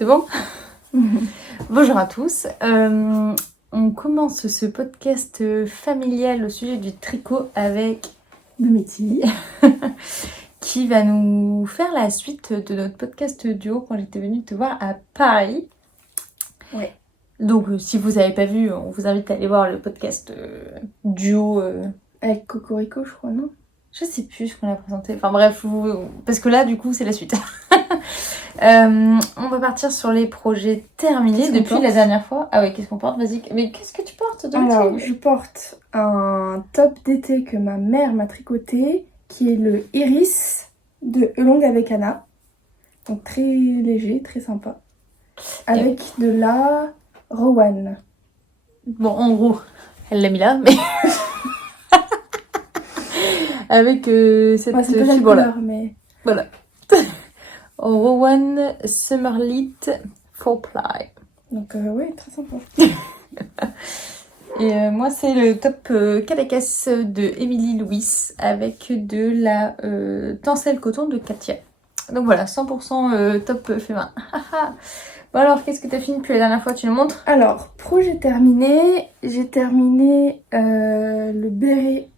C'est bon? Bonjour à tous. On commence ce podcast familial au sujet du tricot avec Dométie qui va nous faire la suite de notre podcast duo quand j'étais venue te voir à Paris. Ouais. Donc si vous n'avez pas vu, on vous invite à aller voir le podcast duo. Avec Cocorico, je crois, non? Je sais plus ce qu'on a présenté. Enfin bref, parce que là, du coup, c'est la suite. On va partir sur les projets terminés depuis la dernière fois. Ah ouais, qu'est-ce qu'on porte? Vas-y. Mais qu'est-ce que tu portes, Dométie? Alors, je porte un top d'été que ma mère m'a tricoté, qui est le Iris de Elong avec Anna. Donc très léger, très sympa. Avec de la Rowan. Bon, en gros, elle l'a mis là, mais... avec cette Ouais, c'est pas la fibre-là. couleur, mais... Voilà. Rowan Summerlit 4ply. Donc ouais, très sympa. Et moi, c'est le top Calacasse de Émilie Louis avec de la tencelle coton de Katia. Donc voilà, 100% top féminin. Bon alors, qu'est-ce que tu as fini depuis la dernière fois? Tu nous montres? Alors, projet terminé. J'ai terminé le béret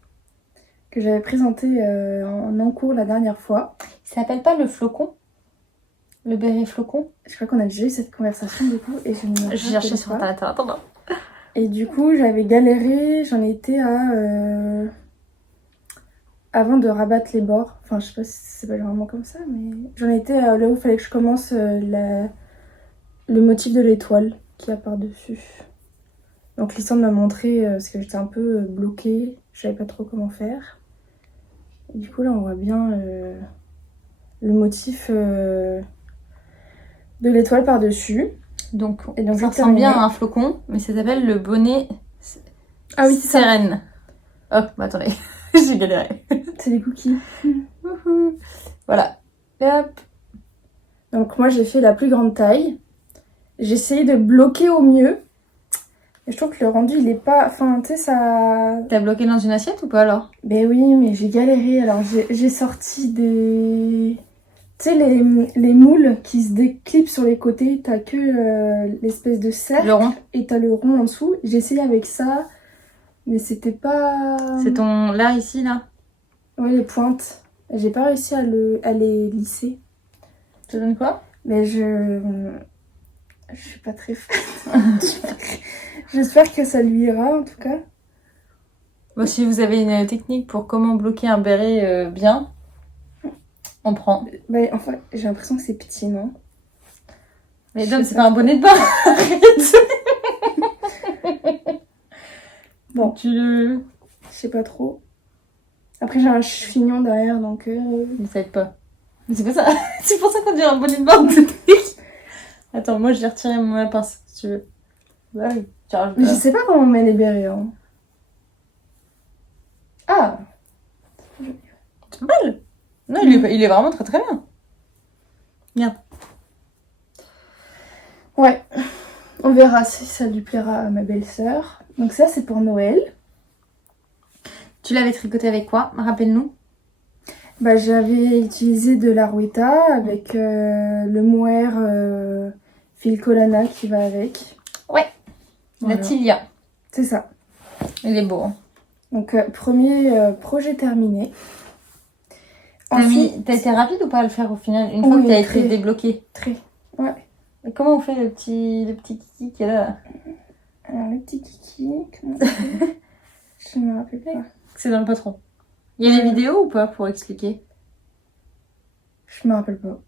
que j'avais présenté en encours la dernière fois. Il s'appelle pas le flocon? Le béret flocon? Je crois qu'on a déjà eu cette conversation du coup et je ne me Je cherchais rappelle sur pas. internet. Attends. Et du coup, j'avais galéré, j'en étais à... avant de rabattre les bords, enfin je sais pas si c'est pas vraiment comme ça, mais j'en étais à là où il fallait que je commence le motif de l'étoile qu'il y a par-dessus. Donc Lysandre m'a montré, parce que j'étais un peu bloquée, je savais pas trop comment faire. Et du coup là on voit bien le motif de l'étoile par-dessus. Donc Et donc ça ressemble bien à un flocon, mais ça s'appelle le bonnet Sérène. Oh, bah attendez, j'ai galéré. C'est des cookies. Voilà. Et hop. Donc moi j'ai fait la plus grande taille. J'ai essayé de bloquer au mieux. Et je trouve que le rendu il est pas... Enfin tu sais ça... T'as bloqué dans une assiette ou pas alors? Ben oui mais j'ai galéré. Alors j'ai sorti des... Tu sais les moules qui se déclipent sur les côtés. T'as que l'espèce de cercle. Le rond. Et t'as le rond en dessous. J'ai essayé avec ça. Mais c'était pas... C'est ton... Là, ici, là? Ouais les pointes. J'ai pas réussi à les lisser. Ça donne quoi? Mais je suis pas très fan. J'espère que ça lui ira en tout cas. Bon, si vous avez une technique pour comment bloquer un béret bien, on prend. Bah, enfin, j'ai l'impression que c'est petit, non? Mais Je Dom, sais c'est pas pas un bonnet de bain. Bon, je sais pas trop. Après, j'ai un chignon derrière, donc... Mais ça aide pas. Mais c'est pas ça. C'est pour ça qu'on dirait un bonnet de bain. Attends, moi, je vais retirer ma pince, si tu veux. Bah oui. Mais je sais pas comment on met les bérets. Hein. Ah! C'est pas mal. Non, il est vraiment très très bien. Bien. Ouais. On verra si ça lui plaira à ma belle-sœur. Donc ça, c'est pour Noël. Tu l'avais tricoté avec quoi? Rappelle-nous. Bah, j'avais utilisé de la Rouetta avec le mohair fil Colana qui va avec. Ouais. Voilà. La Tilia. C'est ça. Il est beau. Hein. Donc, premier projet terminé. T'as été rapide ou pas à le faire au final? Une fois que t'as été débloqué? Très. Ouais. Et comment on fait le petit kiki qui est là? Alors, le petit kiki, comment ça fait? Je me rappelle pas. C'est dans le patron. Il y a des vidéos ou pas pour expliquer? Je me rappelle pas.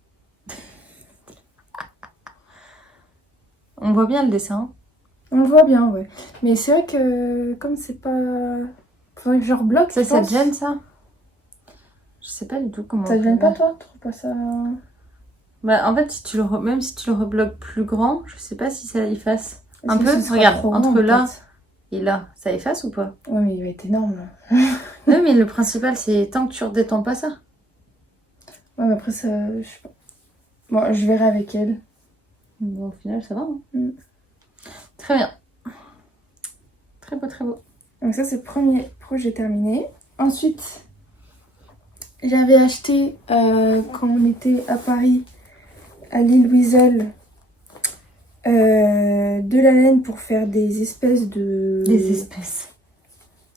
On voit bien le dessin. On le voit bien, ouais. Mais c'est vrai que comme c'est pas... Faudrait que je rebloque, ça te gêne ça? Je sais pas du tout comment... Ça te gêne pas toi? Tu trouves pas ça... Bah en fait, même si tu le rebloques plus grand, je sais pas si ça efface. Un peu, regarde, entre là et là, ça efface ou pas? Ouais, mais il va être énorme. Non, mais le principal, c'est tant que tu redétends pas ça. Ouais, mais après, ça... Je sais pas. Bon, je verrai avec elle. Bon, au final, ça va. Hein. Très bien. Très beau, très beau. Donc ça, c'est le premier projet terminé. Ensuite, j'avais acheté, quand on était à Paris, à l'île Wiesel, De la laine pour faire des espèces de... Des espèces.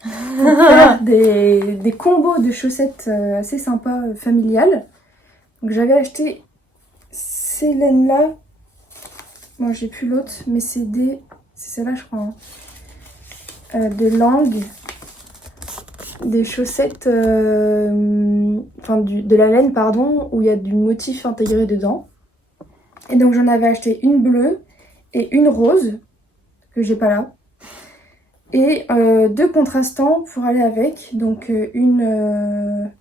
Pour faire des combos de chaussettes assez sympas, familiales. Donc j'avais acheté ces laines-là. Bon, j'ai plus l'autre, mais c'est celle-là, je crois. De Langue. Des chaussettes... Enfin, de la laine, pardon, où il y a du motif intégré dedans. Et donc j'en avais acheté une bleue et une rose, que j'ai pas là. Et 2 contrastants pour aller avec. Donc une...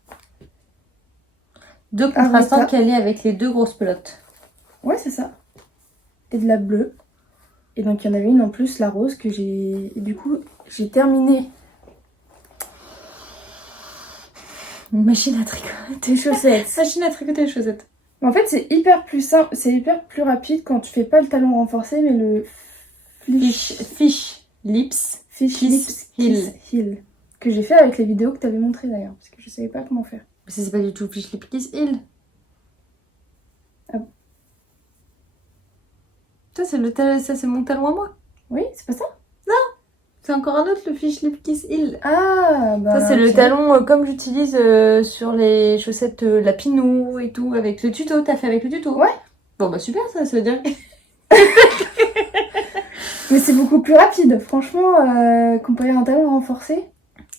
2 contrastants qui allient avec les 2 grosses pelotes. Ouais, c'est ça. Et de la bleue. Et donc il y en avait une en plus, la rose, que j'ai... Et du coup, j'ai terminé Machine à tricoter. tes chaussettes. Machine à tricoter les chaussettes. En fait, c'est hyper plus simple, c'est hyper plus rapide quand tu fais pas le talon renforcé, mais le Fish lips lips heel. Que j'ai fait avec les vidéos que t'avais montré d'ailleurs, parce que je savais pas comment faire. Mais ça c'est pas du tout fish lips kiss heel. Ah bon. Ça c'est mon talon à moi. Oui, c'est pas ça? C'est encore un autre, le fish lip kiss heel. Ah, bah... Ça c'est le talon comme j'utilise sur les chaussettes Lapinou et tout, avec le tuto. T'as fait avec le tuto? Ouais. Bon bah super, ça veut dire. Mais c'est beaucoup plus rapide, franchement, comparé à un talon renforcé.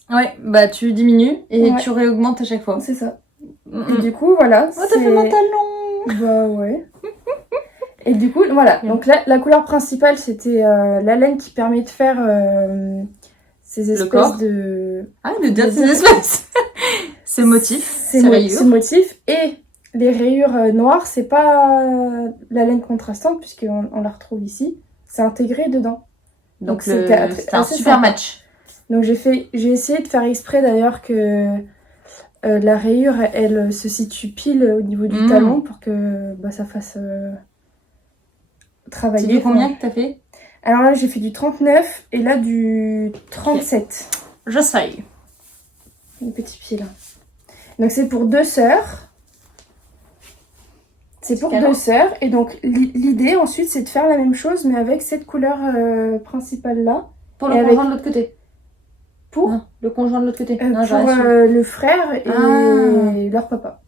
Ouais, bah tu diminues et Ouais. tu réaugmentes à chaque fois. C'est ça. Et du coup, voilà. Oh, t'as fait mon talon! Bah ouais. Et du coup, voilà. Donc là, la couleur principale, c'était la laine qui permet de faire ces espèces de... Ah, de dire ces espèces. Ces motifs, ces rayures. Ces motifs. Et les rayures noires, c'est pas la laine contrastante, puisqu'on la retrouve ici. C'est intégré dedans. Donc c'était un super sympa. match. Donc j'ai essayé de faire exprès d'ailleurs que la rayure, elle se situe pile au niveau du talon pour que ça fasse travailler. C'est du combien que t'as fait? Alors là, j'ai fait du 39 et là du 37. Okay. J'essaye. Les petits pieds là. Donc c'est pour 2 sœurs. C'est pour 2 sœurs. Et donc l'idée ensuite, c'est de faire la même chose mais avec cette couleur principale là. Pour le conjoint de l'autre côté. Pour le conjoint de l'autre côté. Non, pour le frère et leur papa.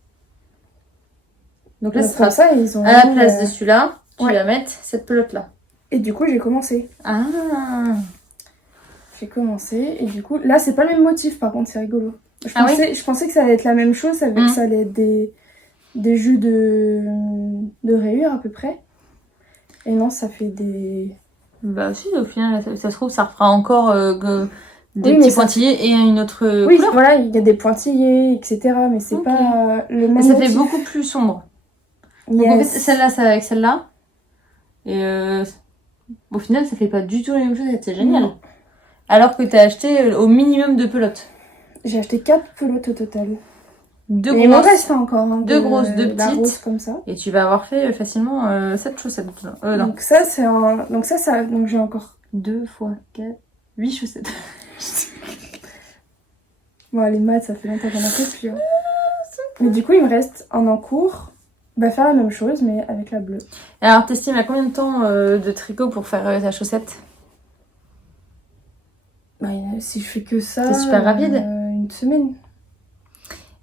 Donc là, c'est comme ça, ils ont à la place de celui-là, tu vas mettre cette pelote là. Et du coup, j'ai commencé. Ah. J'ai commencé et du coup, là, c'est pas le même motif. Par contre, c'est rigolo. Je pensais que ça allait être la même chose, ça allait être des jus de rayures à peu près. Et non, ça fait des... Bah si, au final, ça se trouve, ça refera encore des petits pointillés et une autre couleur. Voilà, il y a des pointillés, etc. Mais c'est pas le même ça motif. fait beaucoup plus sombre. Yes. Donc en fait, celle-là, c'est avec celle-là. Et au final, ça fait pas du tout la même chose, c'est génial. Non. Alors que t'as acheté au minimum 2 pelotes. J'ai acheté 4 pelotes au total. 2 grosses. Il m'en reste encore. 2 grosses, 2 petites. Rose comme ça. Et tu vas avoir fait facilement 7 chaussettes. Non. Donc ça, c'est un... Donc j'ai encore... 2 fois 4... 8 chaussettes. Bon, les maths, ça fait longtemps qu'on a fait plus. Mais du coup, il me reste un en cours. Faire la même chose, mais avec la bleue. Et alors, t'estimes à combien de temps de tricot pour faire ta chaussette? Si je fais que ça... C'est super rapide. Une semaine.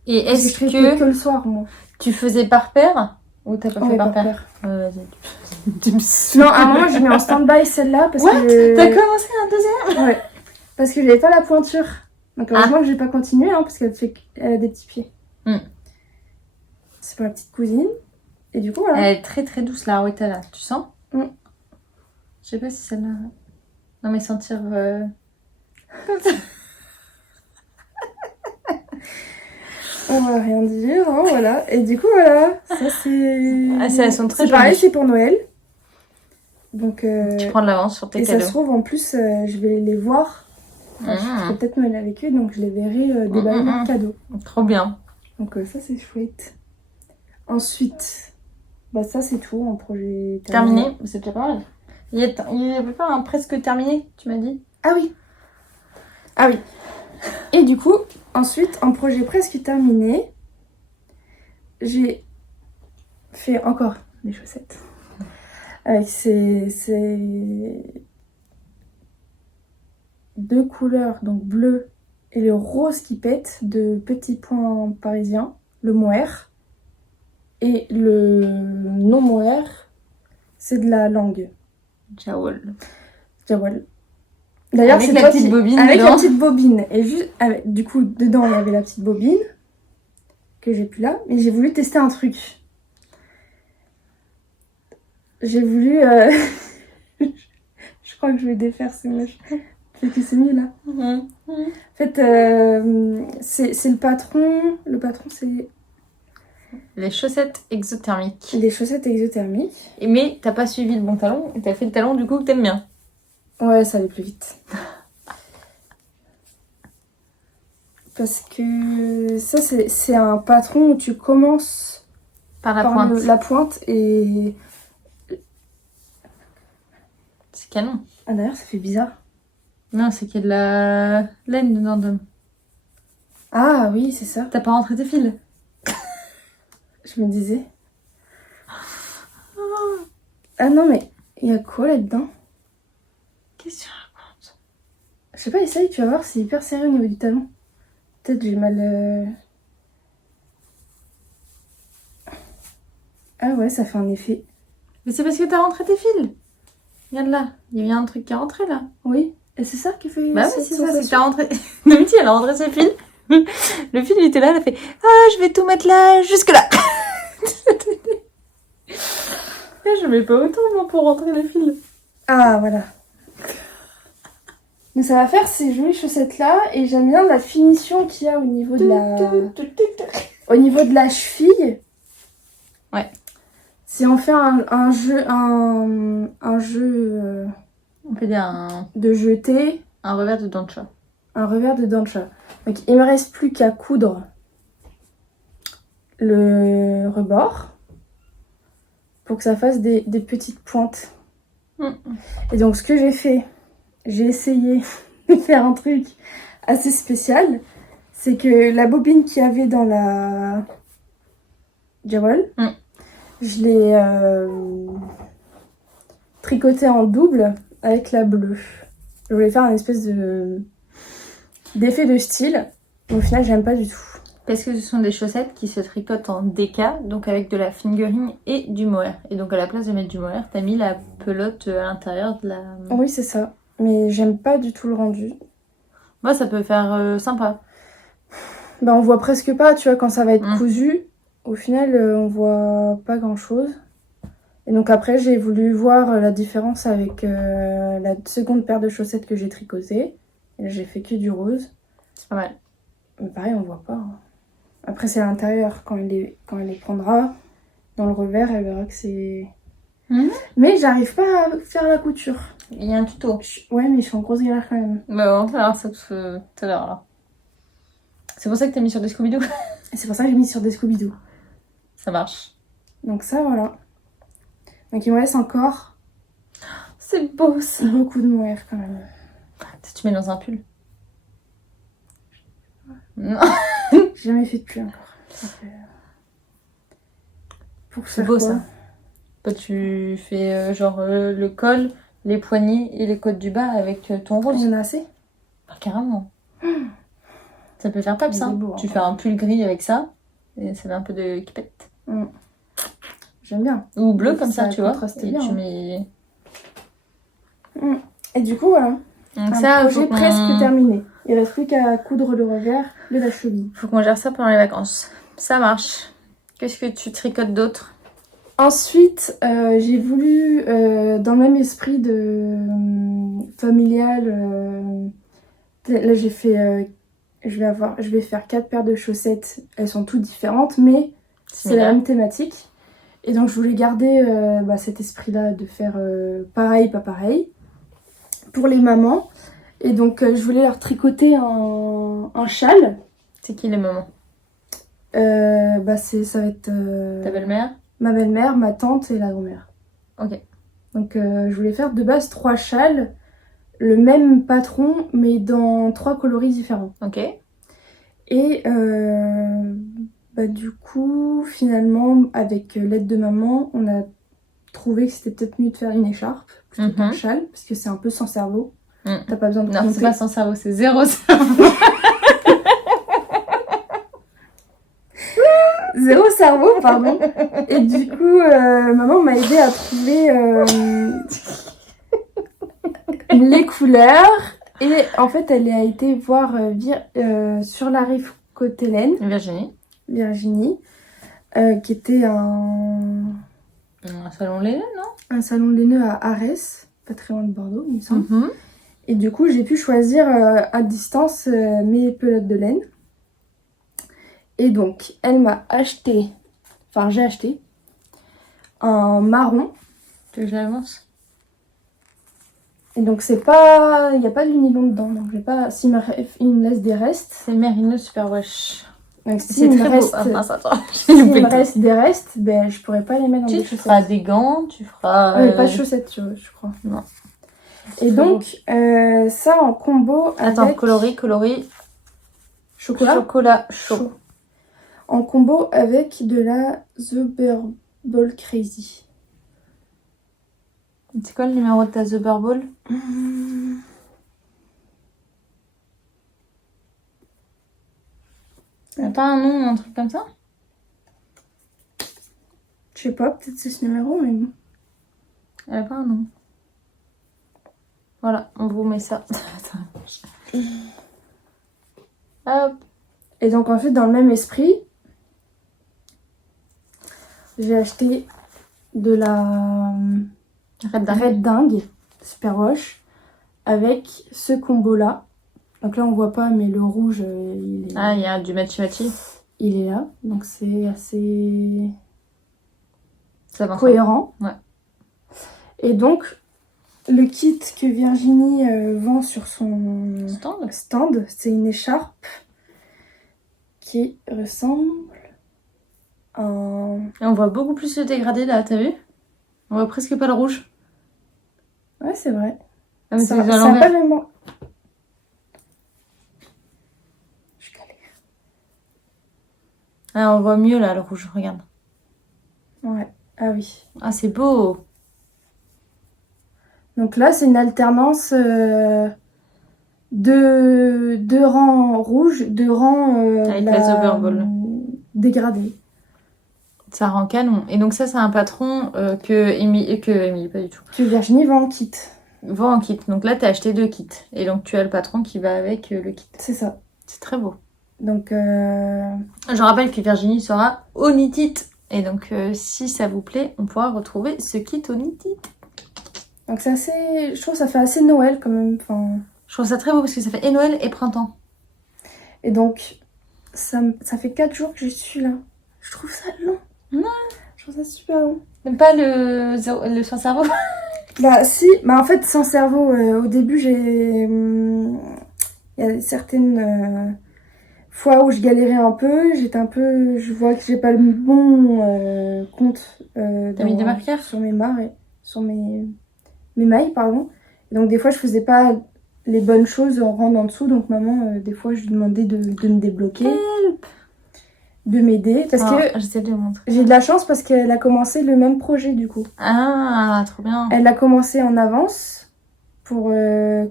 Et est-ce je fais que le soir, moi. Tu faisais par paire? Ou t'as pas fait par paire? Non, à un moment, je mets en stand-by celle-là parce que... T'as commencé un deuxième? Ouais. Parce que j'avais pas la pointure. Donc heureusement que j'ai pas continué, parce qu'elle a des petits pieds. C'est pour la petite cousine. Et du coup, voilà. Elle est très très douce, la Rowetta, là. Tu sens? Je sais pas si celle-là... Non, mais sentir... On va rien dire, voilà. Et du coup, voilà. Ça, c'est... elles sont très jolies. C'est pareil, c'est pour Noël. Donc... Tu prends de l'avance sur tes cadeaux. Et ça se trouve, en plus, je vais les voir. Je ferai peut-être Noël avec eux, donc je les verrai déballer leurs cadeaux. Trop bien. Donc ça, c'est chouette. Ensuite, ça, c'est tout en projet terminé. C'est déjà pas mal. Il y avait pas un presque terminé, tu m'as dit? Ah oui. Et du coup, ensuite, en projet presque terminé, j'ai fait encore des chaussettes. avec ces deux couleurs, donc bleu et le rose qui pète, de petits points parisiens, le mohair. Et le non mohair, c'est de la langue. Jawol. Jawol. D'ailleurs, Avec c'est la toi petite bobine avec dedans. la petite bobine. Et juste, du coup, dedans, il y avait la petite bobine que j'ai plus là. Mais j'ai voulu tester un truc. J'ai voulu... Je crois que je vais défaire, c'est moche. Fait que c'est mis là. Mhm. En fait, c'est le patron. Le patron, c'est Les chaussettes exothermiques. des chaussettes exothermiques. Mais t'as pas suivi le bon talon et t'as fait le talon du coup que t'aimes bien. Ouais, ça allait plus vite. Parce que ça, c'est un patron où tu commences Par la par pointe. la pointe et... C'est canon. Ah, d'ailleurs, ça fait bizarre. Non, c'est qu'il y a de la laine dedans. Ah oui, c'est ça. T'as pas rentré tes fils. Je me disais. Ah non, mais il y a quoi là-dedans? Qu'est-ce que tu racontes? Je sais pas, essaye, tu vas voir, c'est hyper serré au niveau du talon. Peut-être j'ai mal... Ah ouais, ça fait un effet. Mais c'est parce que t'as rentré tes fils. Regarde là, il y a bien un truc qui est rentré là. Oui, et c'est ça qui fait... Bah oui, cette c'est ça, c'est que sensation. t'as rentré. Nomiti, elle a rentré ses fils. Le fil, il était là, elle a fait ah, je vais tout mettre là, jusque là. Je mets pas autant moi pour rentrer les fils. Ah, voilà. Mais ça va faire ces jolies chaussettes là, et j'aime bien la finition qu'il y a au niveau de la... Au niveau de la cheville. Ouais. C'est en fait un jeu... Un jeu On peut dire de jeté. un revers de dancha. Un revers de dancha. Donc il me reste plus qu'à coudre le rebord pour que ça fasse des petites pointes. Et donc ce que j'ai fait, j'ai essayé de faire un truc assez spécial. C'est que la bobine qu'il y avait dans la Jawol, je l'ai tricotée en double avec la bleue. Je voulais faire un espèce d'effet de style. Au final, j'aime pas du tout. Parce que ce sont des chaussettes qui se tricotent en DK, donc avec de la fingering et du mohair. Et donc à la place de mettre du mohair, t'as mis la pelote à l'intérieur de la... Oui, c'est ça. Mais j'aime pas du tout le rendu. Moi, ça peut faire sympa. Bah, on voit presque pas, tu vois, quand ça va être cousu. Au final, on voit pas grand-chose. Et donc après, j'ai voulu voir la différence avec la seconde paire de chaussettes que j'ai tricotée. Et là, j'ai fait que du rose. C'est pas mal. Mais pareil, on voit pas. Hein. Après, c'est à l'intérieur. Quand elle les prendra dans le revers, elle verra que c'est... Mais j'arrive pas à faire la couture. Il y a un tuto. Ouais, mais je suis en grosse galère quand même. Bah, on va voir ça tout à l'heure là. C'est pour ça que t'as mis sur des Scooby-Doo. Et c'est pour ça que j'ai mis sur des Scooby-Doo. Ça marche. Donc ça, voilà. Donc il me reste encore C'est beau ça. beaucoup de mohair quand même. Si tu mets dans un pull. Non. J'ai jamais fait de pull encore. Pour C'est faire beau quoi? ça. Bah, tu fais genre le col, les poignets et les côtes du bas avec ton rose. Il y en a assez? Bah, carrément. Ça peut faire pas ça. Beau, hein. Tu fais un pull gris avec ça et ça met un peu de kipette. J'aime bien. Ou bleu Donc, comme ça, tu vois. contraste Et bien, tu hein. mets... Et du coup, voilà. Donc Un ça, projet presque terminé. Il reste plus qu'à coudre le revers de la cheville. faut qu'on gère ça pendant les vacances. Ça marche. Qu'est-ce que tu tricotes d'autre? Ensuite, j'ai voulu, dans le même esprit de familial, là j'ai fait, je vais faire 4 paires de chaussettes. Elles sont toutes différentes, mais c'est la même thématique. Et donc je voulais garder cet esprit-là de faire pareil, pas pareil, pour les mamans. Et donc je voulais leur tricoter un châle. C'est qui les mamans? Ça va être Ta belle-mère? ma belle-mère, ma tante et la grand-mère. Ok. Donc je voulais faire de base 3 châles, le même patron, mais dans 3 coloris différents. Ok. Et du coup, finalement, avec l'aide de maman, on a trouvé que c'était peut-être mieux de faire une écharpe plutôt qu'un châle, parce que c'est un peu sans cerveau. T'as pas besoin de Non, monter. c'est pas sans cerveau, c'est zéro cerveau. Zéro cerveau, pardon. Et du coup, maman m'a aidé à trouver les couleurs. Et en fait, elle a été voir sur la rive Côte-Hélène, Virginie, qui était un salon laineux, non? un salon laineux à Arès, pas très loin de Bordeaux, il me semble. Et du coup, j'ai pu choisir à distance mes pelotes de laine. Et donc, elle m'a acheté, enfin j'ai acheté, un marron. Tu veux que j'avance? Et donc c'est pas, il n'y a pas du nylon dedans, donc je vais pas, il me laisse des restes. C'est Merino Superwash. Donc C'est très beau. S'il me reste des restes, ben je pourrais pas les mettre dans des chaussettes. Tu feras des gants, tu feras... Mais pas de chaussettes, je crois. Non. Et donc, ça en combo avec... Attends, coloris. Chocolat chaud. En combo avec de la The Ball Crazy. C'est quoi le numéro de ta The Ball? T'as pas un nom ou un truc comme ça? Je sais pas, peut-être c'est ce numéro, mais bon. Elle a pas un nom. Voilà, on vous met ça. Hop. Et donc ensuite, dans le même esprit, j'ai acheté de la Red Dingue Superwash avec ce combo-là. Donc là, on voit pas, mais le rouge, il est... Ah, il y a du matchy-matchy. Il est là, donc c'est assez Ça va cohérent. Ouais. Et donc, le kit que Virginie vend sur son stand, c'est une écharpe qui ressemble à un... Et on voit beaucoup plus le dégradé là, t'as vu? On voit presque pas le rouge. Ouais, c'est vrai. Ah, mais ça a pas le même... Je galère. Ah, on voit mieux là le rouge, regarde. Ouais, ah oui. Ah, c'est beau. Donc là, c'est une alternance deux rangs rouges, deux rangs avec la Overball dégradée. Ça rend canon. Et donc ça, c'est un patron que Émilie, pas du tout. Que Virginie vend en kit. Vend en kit. Donc là, t'as acheté 2 kits. Et donc tu as le patron qui va avec le kit. C'est ça. C'est très beau. Donc je rappelle que Virginie sera au Knit It. Et donc si ça vous plaît, on pourra retrouver ce kit au Knit It. Donc c'est assez... Je trouve que ça fait assez Noël quand même. Enfin... Je trouve ça très beau parce que ça fait et Noël et printemps. Et donc, ça fait 4 jours que je suis là. Je trouve ça long. Non. Je trouve ça super long. Même pas le sans cerveau? Bah si, bah en fait sans cerveau, au début j'ai... Il y a certaines fois où je galérais un peu, j'étais un peu... Je vois que j'ai pas le bon compte T'as mis des marqueurs sur mes sur mes mailles, pardon. Et donc des fois je faisais pas les bonnes choses en rentrant en dessous, donc maman, des fois je lui demandais de me débloquer. Help. De m'aider, parce que j'essaie de le montrer. J'ai de la chance parce qu'elle a commencé le même projet du coup. Ah, trop bien. Elle a commencé en avance pour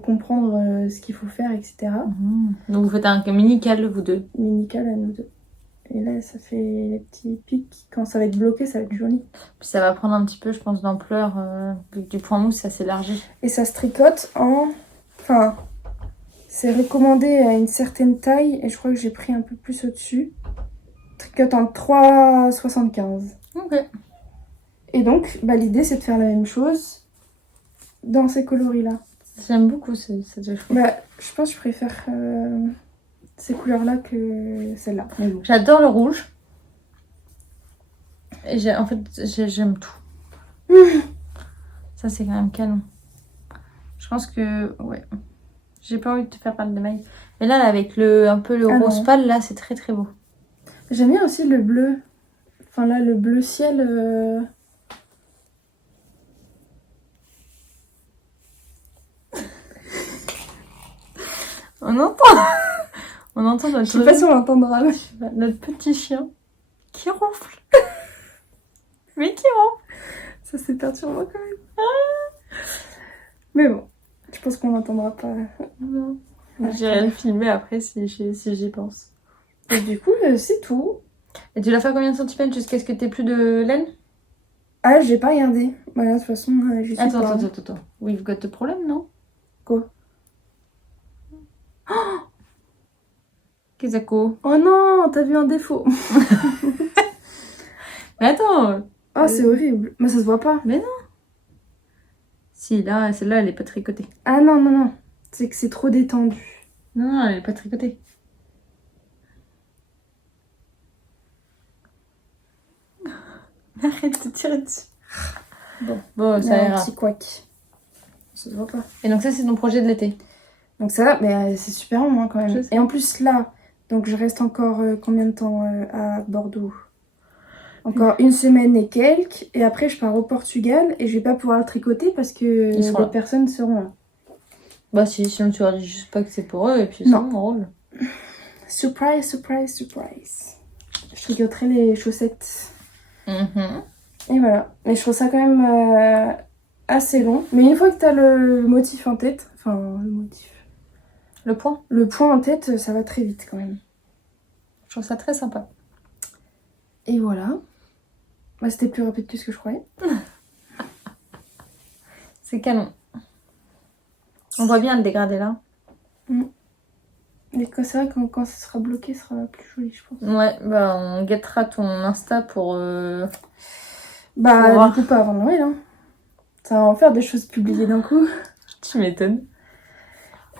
comprendre ce qu'il faut faire, etc. Donc vous faites un mini-cal, vous deux. Mini-cal à nous deux. Et là, ça fait les petits pics. Quand ça va être bloqué, ça va être joli. Puis ça va prendre un petit peu, je pense, d'ampleur. Du point mousse, ça s'élargit. Et ça se tricote en... Enfin, c'est recommandé à une certaine taille. Et je crois que j'ai pris un peu plus au-dessus. Tricote en 3,75. Ok. Et donc, bah, l'idée, c'est de faire la même chose dans ces coloris-là. J'aime beaucoup ces deux choses. Bah, je pense que je préfère ces couleurs-là que celles-là. Bon. J'adore le rouge. Et en fait, j'aime tout. Ça, c'est quand même canon. Je pense que... Ouais. J'ai pas envie de te faire parler des mailles. Mais là, avec un peu le rose pâle, là, c'est très très beau. J'aime bien aussi le bleu. Enfin là, le bleu ciel... On entend notre... Je sais pas si on l'entendra. Notre petit chien qui ronfle. Mais qui ronfle. Ça c'est perturbant quand même. Mais bon, je pense qu'on l'entendra pas. Non. J'irai le filmer après si j'y pense. Et du coup, c'est tout. Et tu l'as fait combien de centimètres jusqu'à ce que t'aies plus de laine? Ah, j'ai pas regardé. Voilà, de toute façon, je suis Attends, pas. attends. We've got a problem, non? Quoi? Kezako. Oh non, t'as vu un défaut. Mais attends. Oh, c'est horrible. Mais ça se voit pas. Mais non. Si, là, celle-là, elle est pas tricotée. Ah non. C'est que c'est trop détendu. Non, elle est pas tricotée. Arrête de tirer dessus. Bon, ça Il y a ira. un petit couac. Ça se voit pas. Et donc ça, c'est ton projet de l'été. Donc ça va, mais c'est super long hein, quand Je même. sais. Et en plus là, donc je reste encore combien de temps à Bordeaux? Encore une semaine et quelques. Et après je pars au Portugal et je vais pas pouvoir le tricoter parce que Ils seront les là. personnes seront là. Bah si, sinon tu leur dis juste pas que c'est pour eux et puis Non. c'est bon, on roule. Surprise. Je tricoterai les chaussettes. Mhm. Et voilà. Mais je trouve ça quand même assez long. Mais une fois que t'as le motif en tête, enfin le motif, Le point, le point en tête, ça va très vite quand même. je trouve ça très sympa. Et voilà. Bah, c'était plus rapide que ce que je croyais. C'est canon. On voit bien le dégradé là. Mais c'est vrai que quand ça sera bloqué, ça sera plus joli, je pense. Ouais, bah on guettera ton Insta pour... Bah, voir. du coup, pas avant Noël, hein. Ça va en faire des choses publiées d'un coup. Tu m'étonnes.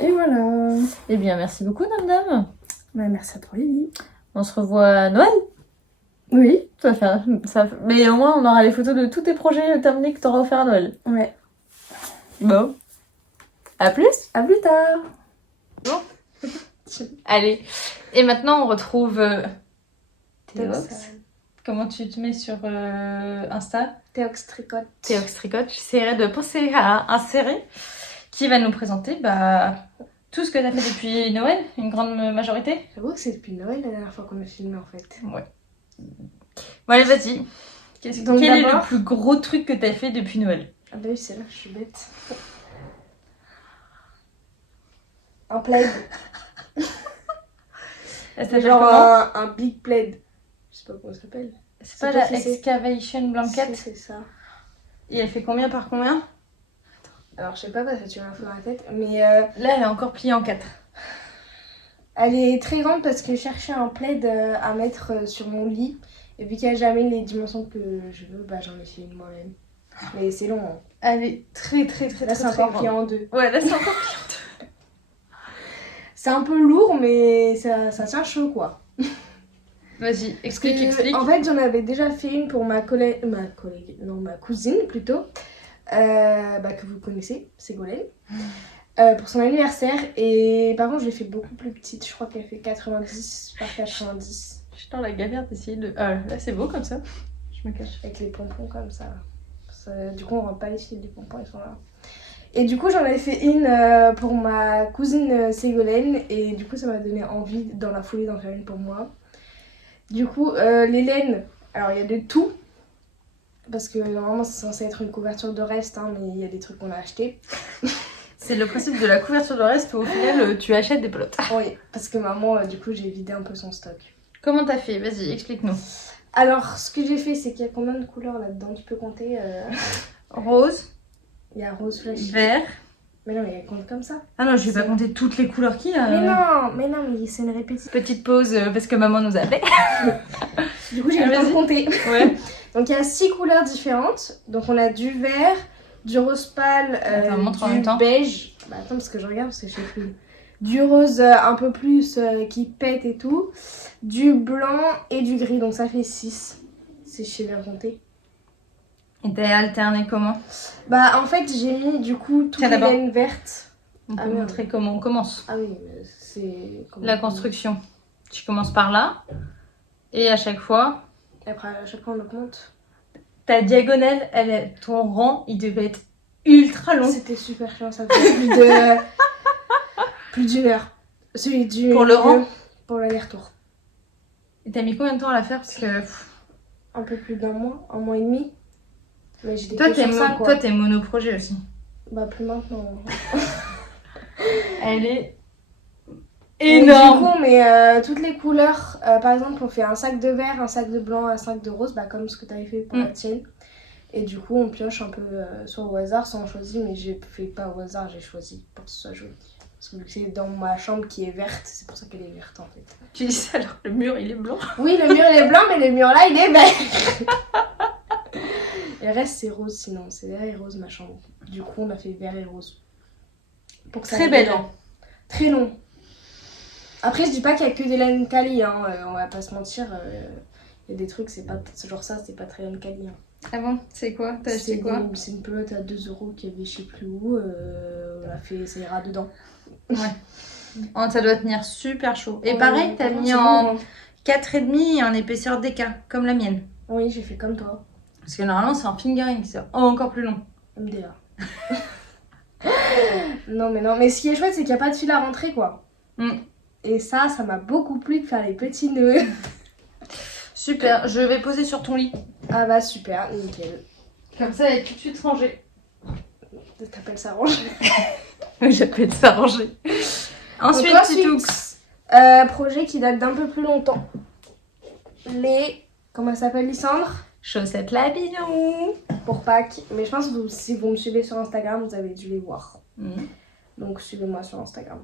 Et voilà. Eh bien, merci beaucoup, Dame. Bah, merci à toi, Lily. On se revoit à Noël. Oui. Ça va faire... Mais au moins, on aura les photos de tous tes projets terminés que t'auras offert à Noël. Ouais. Bon. À plus. À plus tard. Allez. Et maintenant, on retrouve... Théox. Théox. Comment tu te mets sur Insta? Théox tricote. Théox Tricote. J'essaierai de penser à insérer qui va nous présenter tout ce que tu as fait depuis Noël, une grande majorité. J'avoue que c'est depuis Noël la dernière fois qu'on a filmé en fait. Ouais. Bon, allez, vas-y. Donc, Quel est le d'abord- plus gros truc que tu as fait depuis Noël? Ah bah oui, c'est là, je suis bête. Un plaid. C'est Genre comment un big plaid. Je sais pas comment ça s'appelle. C'est pas c'est la pas si c'est- excavation blanket? C'est ça. Et elle fait combien par combien? Alors je sais pas parce que tu m'as fait dans la tête, mais Là, elle est encore pliée en 4. elle est très grande parce que je cherchais un plaid à mettre sur mon lit. Et vu qu'il n'y a jamais les dimensions que je veux, bah j'en ai fait une moi-même. Mais c'est long. Hein. Elle est très Là c'est très encore plié grande. en deux. Ouais, là, c'est encore plié C'est un peu lourd mais ça tient chaud quoi. en 2. Vas-y, explique. En fait j'en avais déjà fait une pour ma cousine plutôt. Que vous connaissez, Ségolène. Pour son anniversaire. Et par contre je l'ai fait beaucoup plus petite. Je crois qu'elle fait 90 par 90. Je suis dans la galère d'essayer de... Ah, là, c'est beau comme ça. Je me cache. Avec les pompons comme ça. Du coup, on rentre pas les fils des pompons, ils sont là. Et du coup, j'en avais fait une pour ma cousine Ségolène. Et du coup, ça m'a donné envie dans la foulée d'en faire une pour moi. Du coup, les laines, alors il y a de tout. Parce que normalement, c'est censé être une couverture de reste, hein, mais il y a des trucs qu'on a achetés. C'est le principe de la couverture de reste où au final, tu achètes des pelotes. Oui, parce que maman, du coup, j'ai vidé un peu son stock. Comment t'as fait? Vas-y, explique-nous. Alors, ce que j'ai fait, c'est qu'il y a combien de couleurs là-dedans? Tu peux compter Rose, Il y a rose flash. vert... Mais non, mais elle compte comme ça. Ah non, je vais pas compter toutes les couleurs qu'il y a. Mais non, mais c'est une répétition. Petite pause parce que maman nous a appelé. Du coup, j'ai le temps de compter. Ouais. Donc, il y a 6 couleurs différentes. Donc, on a du vert, du rose pâle, Attends, montre en du même temps. beige. Bah, attends, parce que je regarde, parce que je sais plus. Du rose un peu plus qui pète et tout. Du blanc et du gris. Donc, ça fait 6. Si je sais bien compter. Et t'as alterné comment? Bah, en fait, j'ai mis du coup toutes Tiens, les d'abord. laines vertes. On peut Ah, merde. montrer comment on commence. Ah oui, mais c'est... La construction. Tu commences par là. Et à chaque fois, Et après, à chaque fois, on augmente. ta diagonale, ton rang, il devait être ultra long. C'était super chiant, ça fait plus de... plus d'une heure. Celui du... Pour le rang? Pour l'aller-retour. Et t'as mis combien de temps à la faire? Parce que... Un peu plus d'un mois et demi. Mais j'ai des Toi, questions t'es ça, quoi. toi, t'es monoprojet aussi. Bah, plus maintenant. Elle est Mais énorme. du coup, mais toutes les couleurs, par exemple, on fait un sac de vert, un sac de blanc, un sac de rose, bah, comme ce que tu avais fait pour la tienne. Et du coup, on pioche un peu soit au hasard, soit on choisit, mais j'ai fait pas au hasard, j'ai choisi pour que ce soit joli. Parce que vu que c'est dans ma chambre qui est verte, c'est pour ça qu'elle est verte en fait. Tu dis ça alors que le mur il est blanc. Oui, le mur il est blanc, mais le mur là il est vert. Et le reste c'est rose sinon, c'est vert et rose ma chambre. Du coup, on a fait vert et rose. Pour que ça Très aille belle. dedans. Très long. Après, je dis pas qu'il y a que des laines quali, hein. On va pas se mentir. Il y a des trucs, c'est pas ce genre ça, c'est pas très laine quali. Hein. Ah bon, c'est quoi? T'as acheté quoi? C'est une pelote à 2 € qu'il y avait je sais plus où. On a fait, ça ira dedans. Ouais. Oh, ça doit tenir super chaud. Et Ouais, pareil, t'as par contre, mis c'est en lourd, hein. 4,5 et en épaisseur DK, comme la mienne. Oui, j'ai fait comme toi. Parce que normalement, c'est en fingering, c'est encore plus long. MDA. Non, mais ce qui est chouette, c'est qu'il n'y a pas de fil à rentrer, quoi. Et ça m'a beaucoup plu de faire les petits nœuds. Super, je vais poser sur ton lit. Ah bah super, nickel. Comme ça, elle est tout de suite rangée. T'appelles ça ranger? Oui, j'appelle ça rangé. Ensuite, projet qui date d'un peu plus longtemps. Comment ça s'appelle, Lysandre? Chaussettes Labillon. Pour Pâques. Mais je pense que si vous me suivez sur Instagram, vous avez dû les voir. Donc suivez-moi sur Instagram.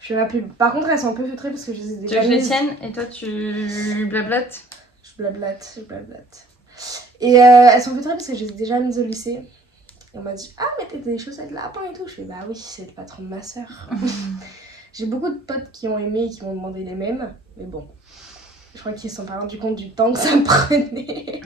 Je fais ma pub. Par contre, elles sont un peu feutrées parce que je les ai déjà Tu veux que je les mises. tienne et toi tu blablates? Je blablate. Et elles sont feutrées parce que je les ai déjà mises au lycée. Et on m'a dit, ah, mais t'as des chaussettes lapin et tout. Je fais, bah oui, c'est le patron de ma soeur. J'ai beaucoup de potes qui ont aimé et qui m'ont demandé les mêmes. Mais bon, je crois qu'ils se sont pas rendus compte du temps que ça me prenait.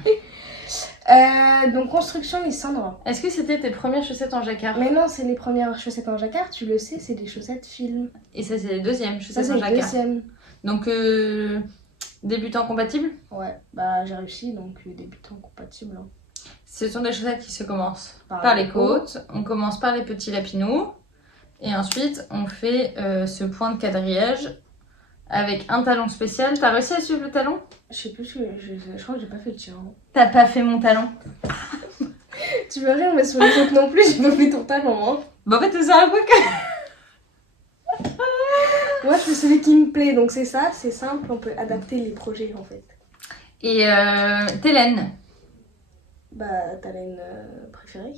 Donc, construction Lysandre. Est-ce que c'était tes premières chaussettes en jacquard? Mais non, c'est les premières chaussettes en jacquard, tu le sais, c'est des chaussettes film. Et ça, c'est les deuxièmes Ça, chaussettes c'est en le jacquard. deuxième. Donc, débutant compatible? Ouais, bah j'ai réussi, donc débutant compatible. Hein. Ce sont des chaussettes qui se commencent par les côtes. On commence par les petits lapinous. Et ensuite, on fait ce point de quadrillage avec un talon spécial. T'as réussi à suivre le talon? Je sais plus, je crois que j'ai pas fait le tien. Hein. T'as pas fait mon talon? Tu veux rire, mais sur les autres non plus, j'ai pas fait ton talon. Hein. Bah en fait, c'est ça à quoi que... Moi, je fais celui qui me plaît, donc c'est ça, c'est simple, on peut adapter les projets en fait. Et tes laines? Bah, ta laine préférée?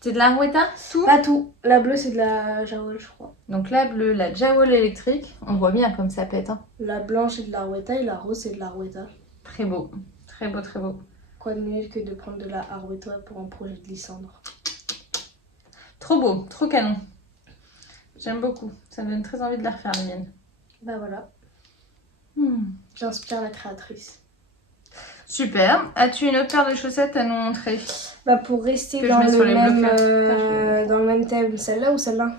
C'est de la Arwetta? Tout? Pas tout. La bleue, c'est de la Jarol, je crois. Donc la bleue, la Jawol électrique. On voit bien comme ça pète. Hein. La blanche, c'est de la Arwetta et la rose, c'est de la Arwetta. Très beau. Très beau, très beau. Quoi de mieux que de prendre de la Arwetta pour un projet de Lysandre? Trop beau, trop canon. J'aime beaucoup. Ça me donne très envie de la refaire, la mienne. Bah voilà. J'inspire la créatrice. Super. As-tu une autre paire de chaussettes à nous montrer? Bah pour rester Que dans je mets sur les dans le même thème, celle-là ou celle-là?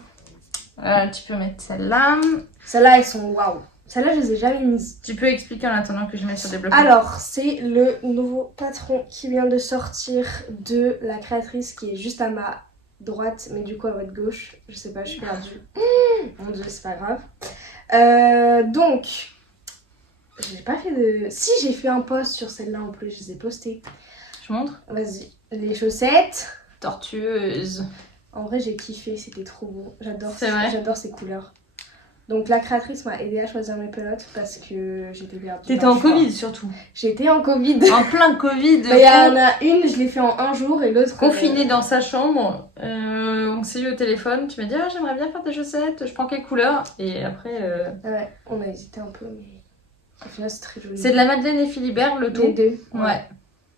Tu peux mettre celle-là. Celles-là, elles sont waouh. Celles-là, je les ai jamais mises. Tu peux expliquer en attendant que je mette sur des blocs. Alors, c'est le nouveau patron qui vient de sortir de la créatrice qui est juste à ma droite, mais du coup à votre gauche. Je sais pas, je suis perdue. Mon dieu, c'est pas grave. Donc, j'ai pas fait de... Si, j'ai fait un post sur celle-là en plus, je les ai postées. Je montre. Vas-y. Les chaussettes. Tortueuse. En vrai, j'ai kiffé, c'était trop beau. J'adore ces couleurs. Donc la créatrice m'a aidée à choisir mes pelotes parce que j'étais perdue. T'étais en Covid surtout. J'étais en Covid. En plein Covid. Il y en a une, je l'ai fait en un jour et l'autre... Confinée dans sa chambre. On s'est eu au téléphone. Tu m'as dit, ah, j'aimerais bien faire des chaussettes. Je prends quelle couleur? Et après... Ouais, on a hésité un peu, mais au final c'est très joli. C'est de la Madeleine et Philibert, le tout. Les deux. Ouais.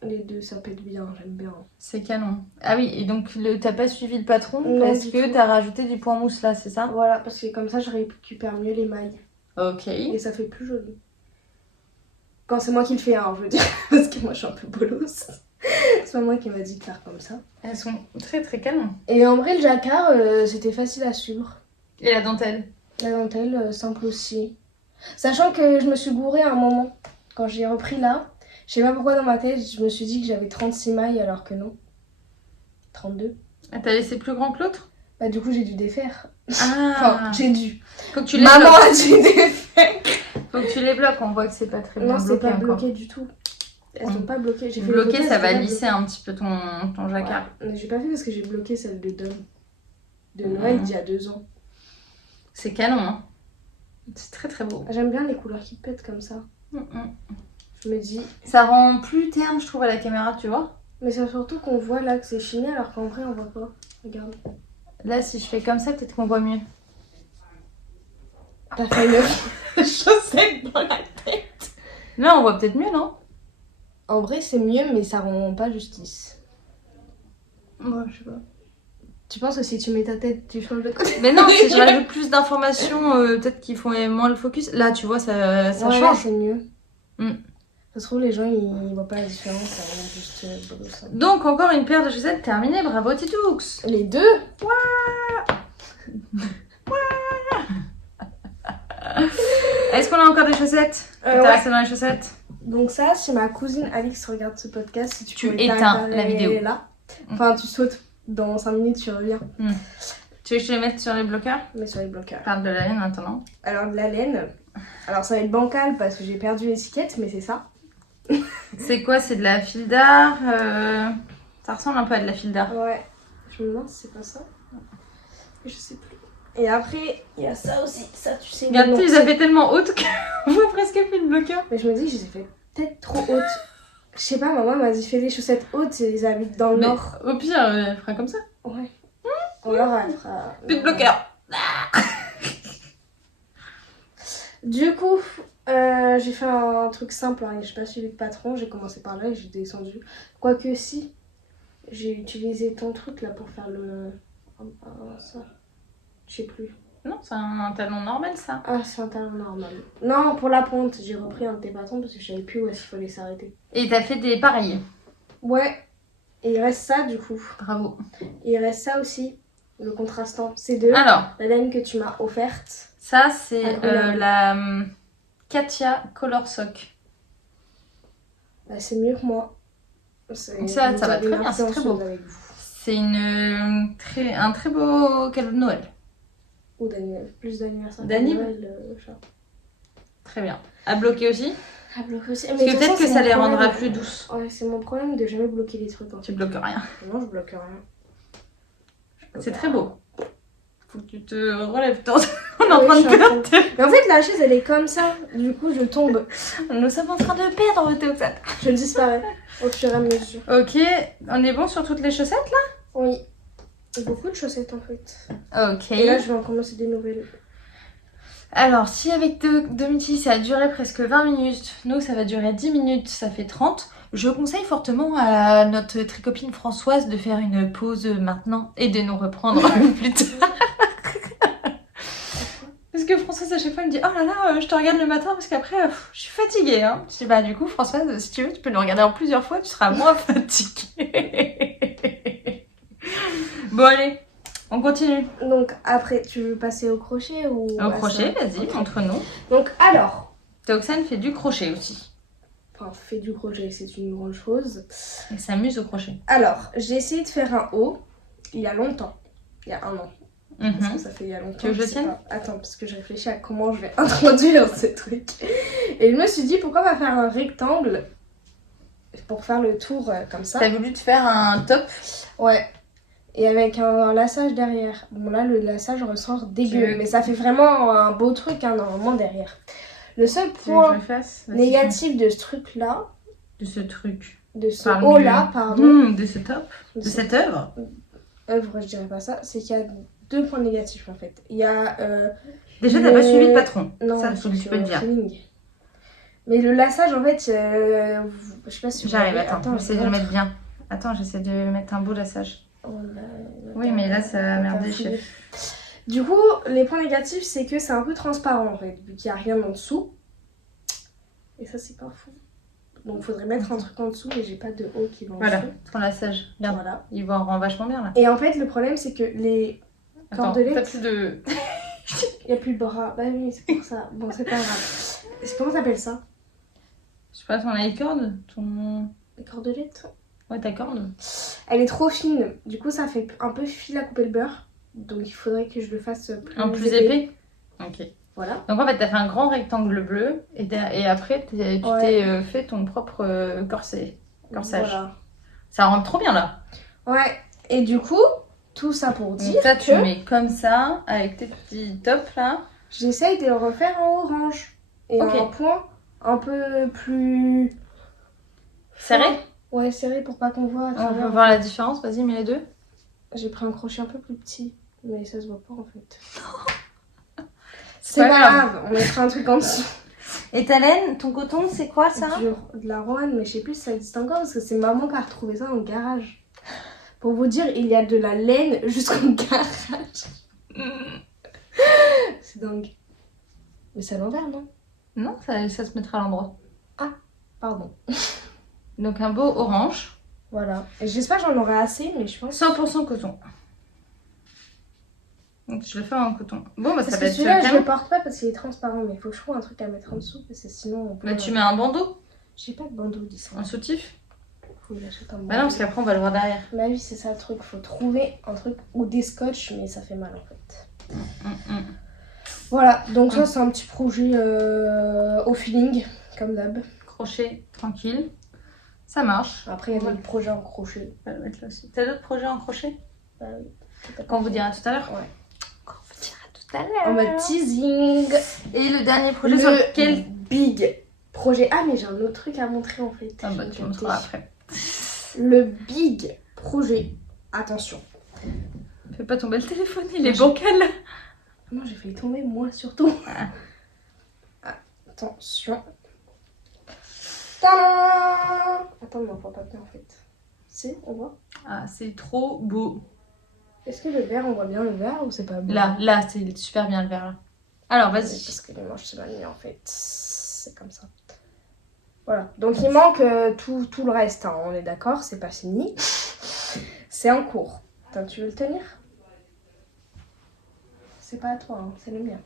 Les deux, ça pète bien, j'aime bien. C'est canon. Ah oui, et donc t'as pas suivi le patron Non, parce du que tout. t'as rajouté du point mousse là, c'est ça? Voilà, parce que comme ça je récupère mieux les mailles. Ok. Et ça fait plus joli. Quand c'est moi qui le fais, hein, je veux dire, parce que moi je suis un peu bolos. C'est pas moi qui m'a dit de faire comme ça. Elles sont très très canon. Et en vrai, le jacquard, c'était facile à suivre. Et la dentelle? La dentelle, simple aussi. Sachant que je me suis gourée à un moment. Quand j'ai repris là, je sais pas pourquoi dans ma tête, je me suis dit que j'avais 36 mailles alors que non. 32. Ah, t'as laissé plus grand que l'autre? Bah du coup j'ai dû défaire. Ah. Enfin, j'ai dû. Faut que tu les Maman bloques. a dû défaire. Faut que tu les bloques, on voit que c'est pas très bien Non, c'est bloqué pas encore. bloqué du tout. Elles sont pas bloquées. J'ai fait les Bloqué, photos, ça elles va étaient pas lisser un petit peu ton jacquard. bloquées. Mais j'ai pas fait parce que j'ai bloqué celle de Noël d'il y a 2 ans. C'est canon, hein. C'est très très beau. J'aime bien les couleurs qui pètent comme ça. Je me dis... Ça rend plus terne, je trouve, à la caméra, tu vois. Mais c'est surtout qu'on voit là que c'est chiné alors qu'en vrai on voit pas. Regarde. Là, si je fais comme ça, peut-être qu'on voit mieux. T'as fait une chaussette dans la tête. Là, on voit peut-être mieux, non? En vrai c'est mieux mais ça rend pas justice. Ouais, je sais pas. Tu penses que si tu mets ta tête, tu changes de côté? Mais non, si je rajoute plus d'informations, peut-être qu'ils font moins le focus. Là, tu vois, ça Ouais, change. c'est mieux. Mm. Ça se trouve, les gens ils voient pas la différence, ça rend juste beau ça. Donc, encore une paire de chaussettes terminée. Bravo, Titoux. Les deux? Est-ce qu'on a encore des chaussettes? T'es Ouais. resté dans les chaussettes? Donc ça, si ma cousine Alix regarde ce podcast, si Tu pouvais éteins t'arrêter la vidéo. là. Enfin, tu sautes dans 5 minutes, tu reviens. Tu veux que je les mette sur les bloqueurs? Mais sur les bloqueurs. Parle de la laine maintenant. Alors de la laine, alors ça va être bancal parce que j'ai perdu l'étiquette, mais c'est ça. C'est quoi? C'est de la fil d'art Ça ressemble un peu à de la fil d'art. Ouais, je me demande si c'est pas ça. Je sais plus. Et après, il y a ça aussi, ça tu sais. Regarde, le tu nom, les as c'est- fait tellement hautes qu'on voit presque plus de bloqueurs. Mais je me dis que je les ai fait peut-être trop hautes. Je sais pas, maman m'a dit fais des chaussettes hautes et les habite dans le Mais nord. au pire, elle fera comme ça. Ouais. Ou alors elle fera... Plus de bloqueurs. Du coup, j'ai fait un truc simple, hein, j'ai pas suivi le patron, j'ai commencé par là et j'ai descendu. Quoique si, j'ai utilisé ton truc là pour faire le... ça. Je sais plus. Non, c'est un talon normal, ça. Ah, c'est un talon normal. Non, pour la pointe, j'ai repris un de tes patrons parce que je savais plus où est-ce qu'il fallait s'arrêter. Et t'as fait des pareils. Ouais, et il reste ça du coup. Bravo. Et il reste ça aussi, le contrastant. C'est de Alors, la laine que tu m'as offerte. ça, c'est Incroyable. la Katia Color Sock. Bah, c'est mieux que moi. Ça Vous va avez très bien, c'est très beau. l'influenceuse avec vous. C'est un très beau cadeau de Noël. Ou plus d'anniversaire. D'anniv. Genre. Très bien. À bloquer aussi? Ah, bloquer aussi. Parce que peut-être que ça les rendra plus douces. Ouais, c'est mon problème de jamais bloquer les trucs. En Tu fait. bloques rien. Non, je bloque rien. C'est très beau. Faut que tu te relèves. On est en Oui, train je de suis en train perdre. Mais en fait, la chaise, elle est comme ça. Du coup, je tombe. Nous sommes en train de perdre Théoxane. Je disparais au fur et à mesure. Ok, on est bon sur toutes les chaussettes Oui. Et beaucoup de chaussettes en fait. là? Ok. Et là, je vais en commencer des nouvelles. Alors, si avec Domiti ça a duré presque 20 minutes, nous ça va durer 10 minutes, ça fait 30. Je conseille fortement à notre tricopine Françoise de faire une pause maintenant et de nous reprendre plus tard. Parce que Françoise à chaque fois elle me dit oh là là je te regarde le matin parce qu'après je suis fatiguée hein. Je dis bah du coup Françoise si tu veux tu peux nous regarder en plusieurs fois tu seras moins fatiguée. Bon allez on continue. Donc, après, tu veux passer au crochet ou Au à crochet ça vas-y Ok. montre-nous. Donc, alors. Théoxane fait du crochet aussi. Enfin, fait du crochet, c'est une grande chose. Elle s'amuse au crochet. Alors, j'ai essayé de faire un haut il y a longtemps. Il y a 1 an. Parce que Mhm. ça fait il y a longtemps. Tu veux que je sais tienne pas. Attends, parce que je réfléchis à comment je vais introduire ce truc. Et je me suis dit, pourquoi pas faire un rectangle pour faire le tour comme ça. T'as voulu te faire un top. Ouais. Et avec un laçage derrière. Bon là, le laçage ressort dégueu. veux- Mais ça fait vraiment un beau truc, hein, normalement, derrière. Le seul Tu veux que je point le fasse Vas-y, négatif de ce truc-là, fais. De ce truc. de ce Parle haut-là, mieux. pardon, De ce top. de De cette œuvre. œuvre, je dirais pas ça, c'est qu'il y a 2 points négatifs en fait. Il y a. Déjà t'as Le- pas suivi le patron. Non, Ça faut que tu sur peux le dire. feeling. Mais le laçage en fait, je sais pas si vous J'arrive, voyez. attends, j'essaie de le montre. mettre bien. Attends, j'essaie de mettre un beau laçage. Oh là, Oui, mais là, ça a merdé, fouillé. chef. Du coup, les points négatifs, c'est que c'est un peu transparent en fait, vu qu'il n'y a rien en dessous. Et ça, c'est pas fou. Donc, faudrait mettre un truc en dessous, mais j'ai pas de haut qui va en Voilà, dessous. ton lassage. Regarde, Voilà. il va rend vachement bien là. Et en fait, le problème, c'est que les Attends, cordelettes, t'as plus de... il n'y a plus de bras. Bah oui, c'est pour ça. Bon, c'est pas grave. Comment t'appelles ça? Je sais pas, ton high cord ton... Les cordelettes? Ouais, ta corde. Elle est trop fine. Du coup, ça fait un peu fil à couper le beurre. Donc, il faudrait que je le fasse plus En plus épais. Ok. Voilà. Donc en fait, t'as fait un grand rectangle bleu et après, tu t'es fait ton propre corsage. Voilà. Ça rentre trop bien là. Ouais. Et du coup, tout ça pour Donc dire ça, tu que mets comme ça, avec tes petits tops là. j'essaye de le refaire en orange. Et Ok. en point un peu plus... Serré. Ouais, serré pour pas qu'on voit à On travers. peut voir la différence, vas-y, mets les deux. J'ai pris un crochet un peu plus petit, mais ça se voit pas en fait. C'est C'est pas pas grave, on mettra un truc en dessous. Et ta laine, ton coton, c'est quoi ça? De la Roanne, mais je sais plus si ça existe encore parce que c'est maman qui a retrouvé ça dans le garage. Pour vous dire, il y a de la laine jusqu'au garage. C'est dingue. Mais c'est à l'envers, non? Non, ça se mettra à l'endroit. Pardon. Donc un beau orange. Voilà. Et j'espère que j'en aurai assez, mais je pense. 100% coton. Donc je le fais en coton. Bon, bah ça Parce peut que être celui-là, je canon. le porte pas parce qu'il est transparent, mais il faut que je trouve un truc à mettre en dessous parce que sinon. On peut... Bah tu mets un bandeau, J'ai pas de bandeau d'ici. un soutif. Faut que j'achète un bandeau. Bah non, parce qu'après on va le voir derrière. Bah oui, c'est ça le truc. Faut trouver un truc ou des scotch, mais ça fait mal en fait. Voilà, donc ça c'est un petit projet au feeling, comme d'hab. Crochet tranquille. Ça marche. Après, il y a d'autres projets en crochet. On va le mettre là aussi. T'as d'autres projets en crochet? Bah oui. Qu'on vous dira tout à l'heure? Ouais. Qu'on vous dira tout à l'heure. En mode teasing. Et le dernier projet sur lequel... big projet. Ah, mais j'ai un autre truc à montrer en fait. Ah bah tu montreras après. Le big projet. Attention. Fais pas tomber le téléphone, il est bancal. Non, j'ai failli tomber moi surtout. Ah. Attention. Tadam! Attends, mais on voit pas bien en fait. Si, on voit. Ah, c'est trop beau. Est-ce que le vert, on voit bien le vert ou c'est pas beau? Là, c'est super bien le vert là. Alors, vas-y. Parce que les manches, c'est mal mis en fait. C'est comme ça. Voilà. Donc il manque tout le reste. Hein. On est d'accord, c'est pas fini. C'est en cours. Attends, tu veux le tenir? C'est pas à toi, hein, c'est le mien.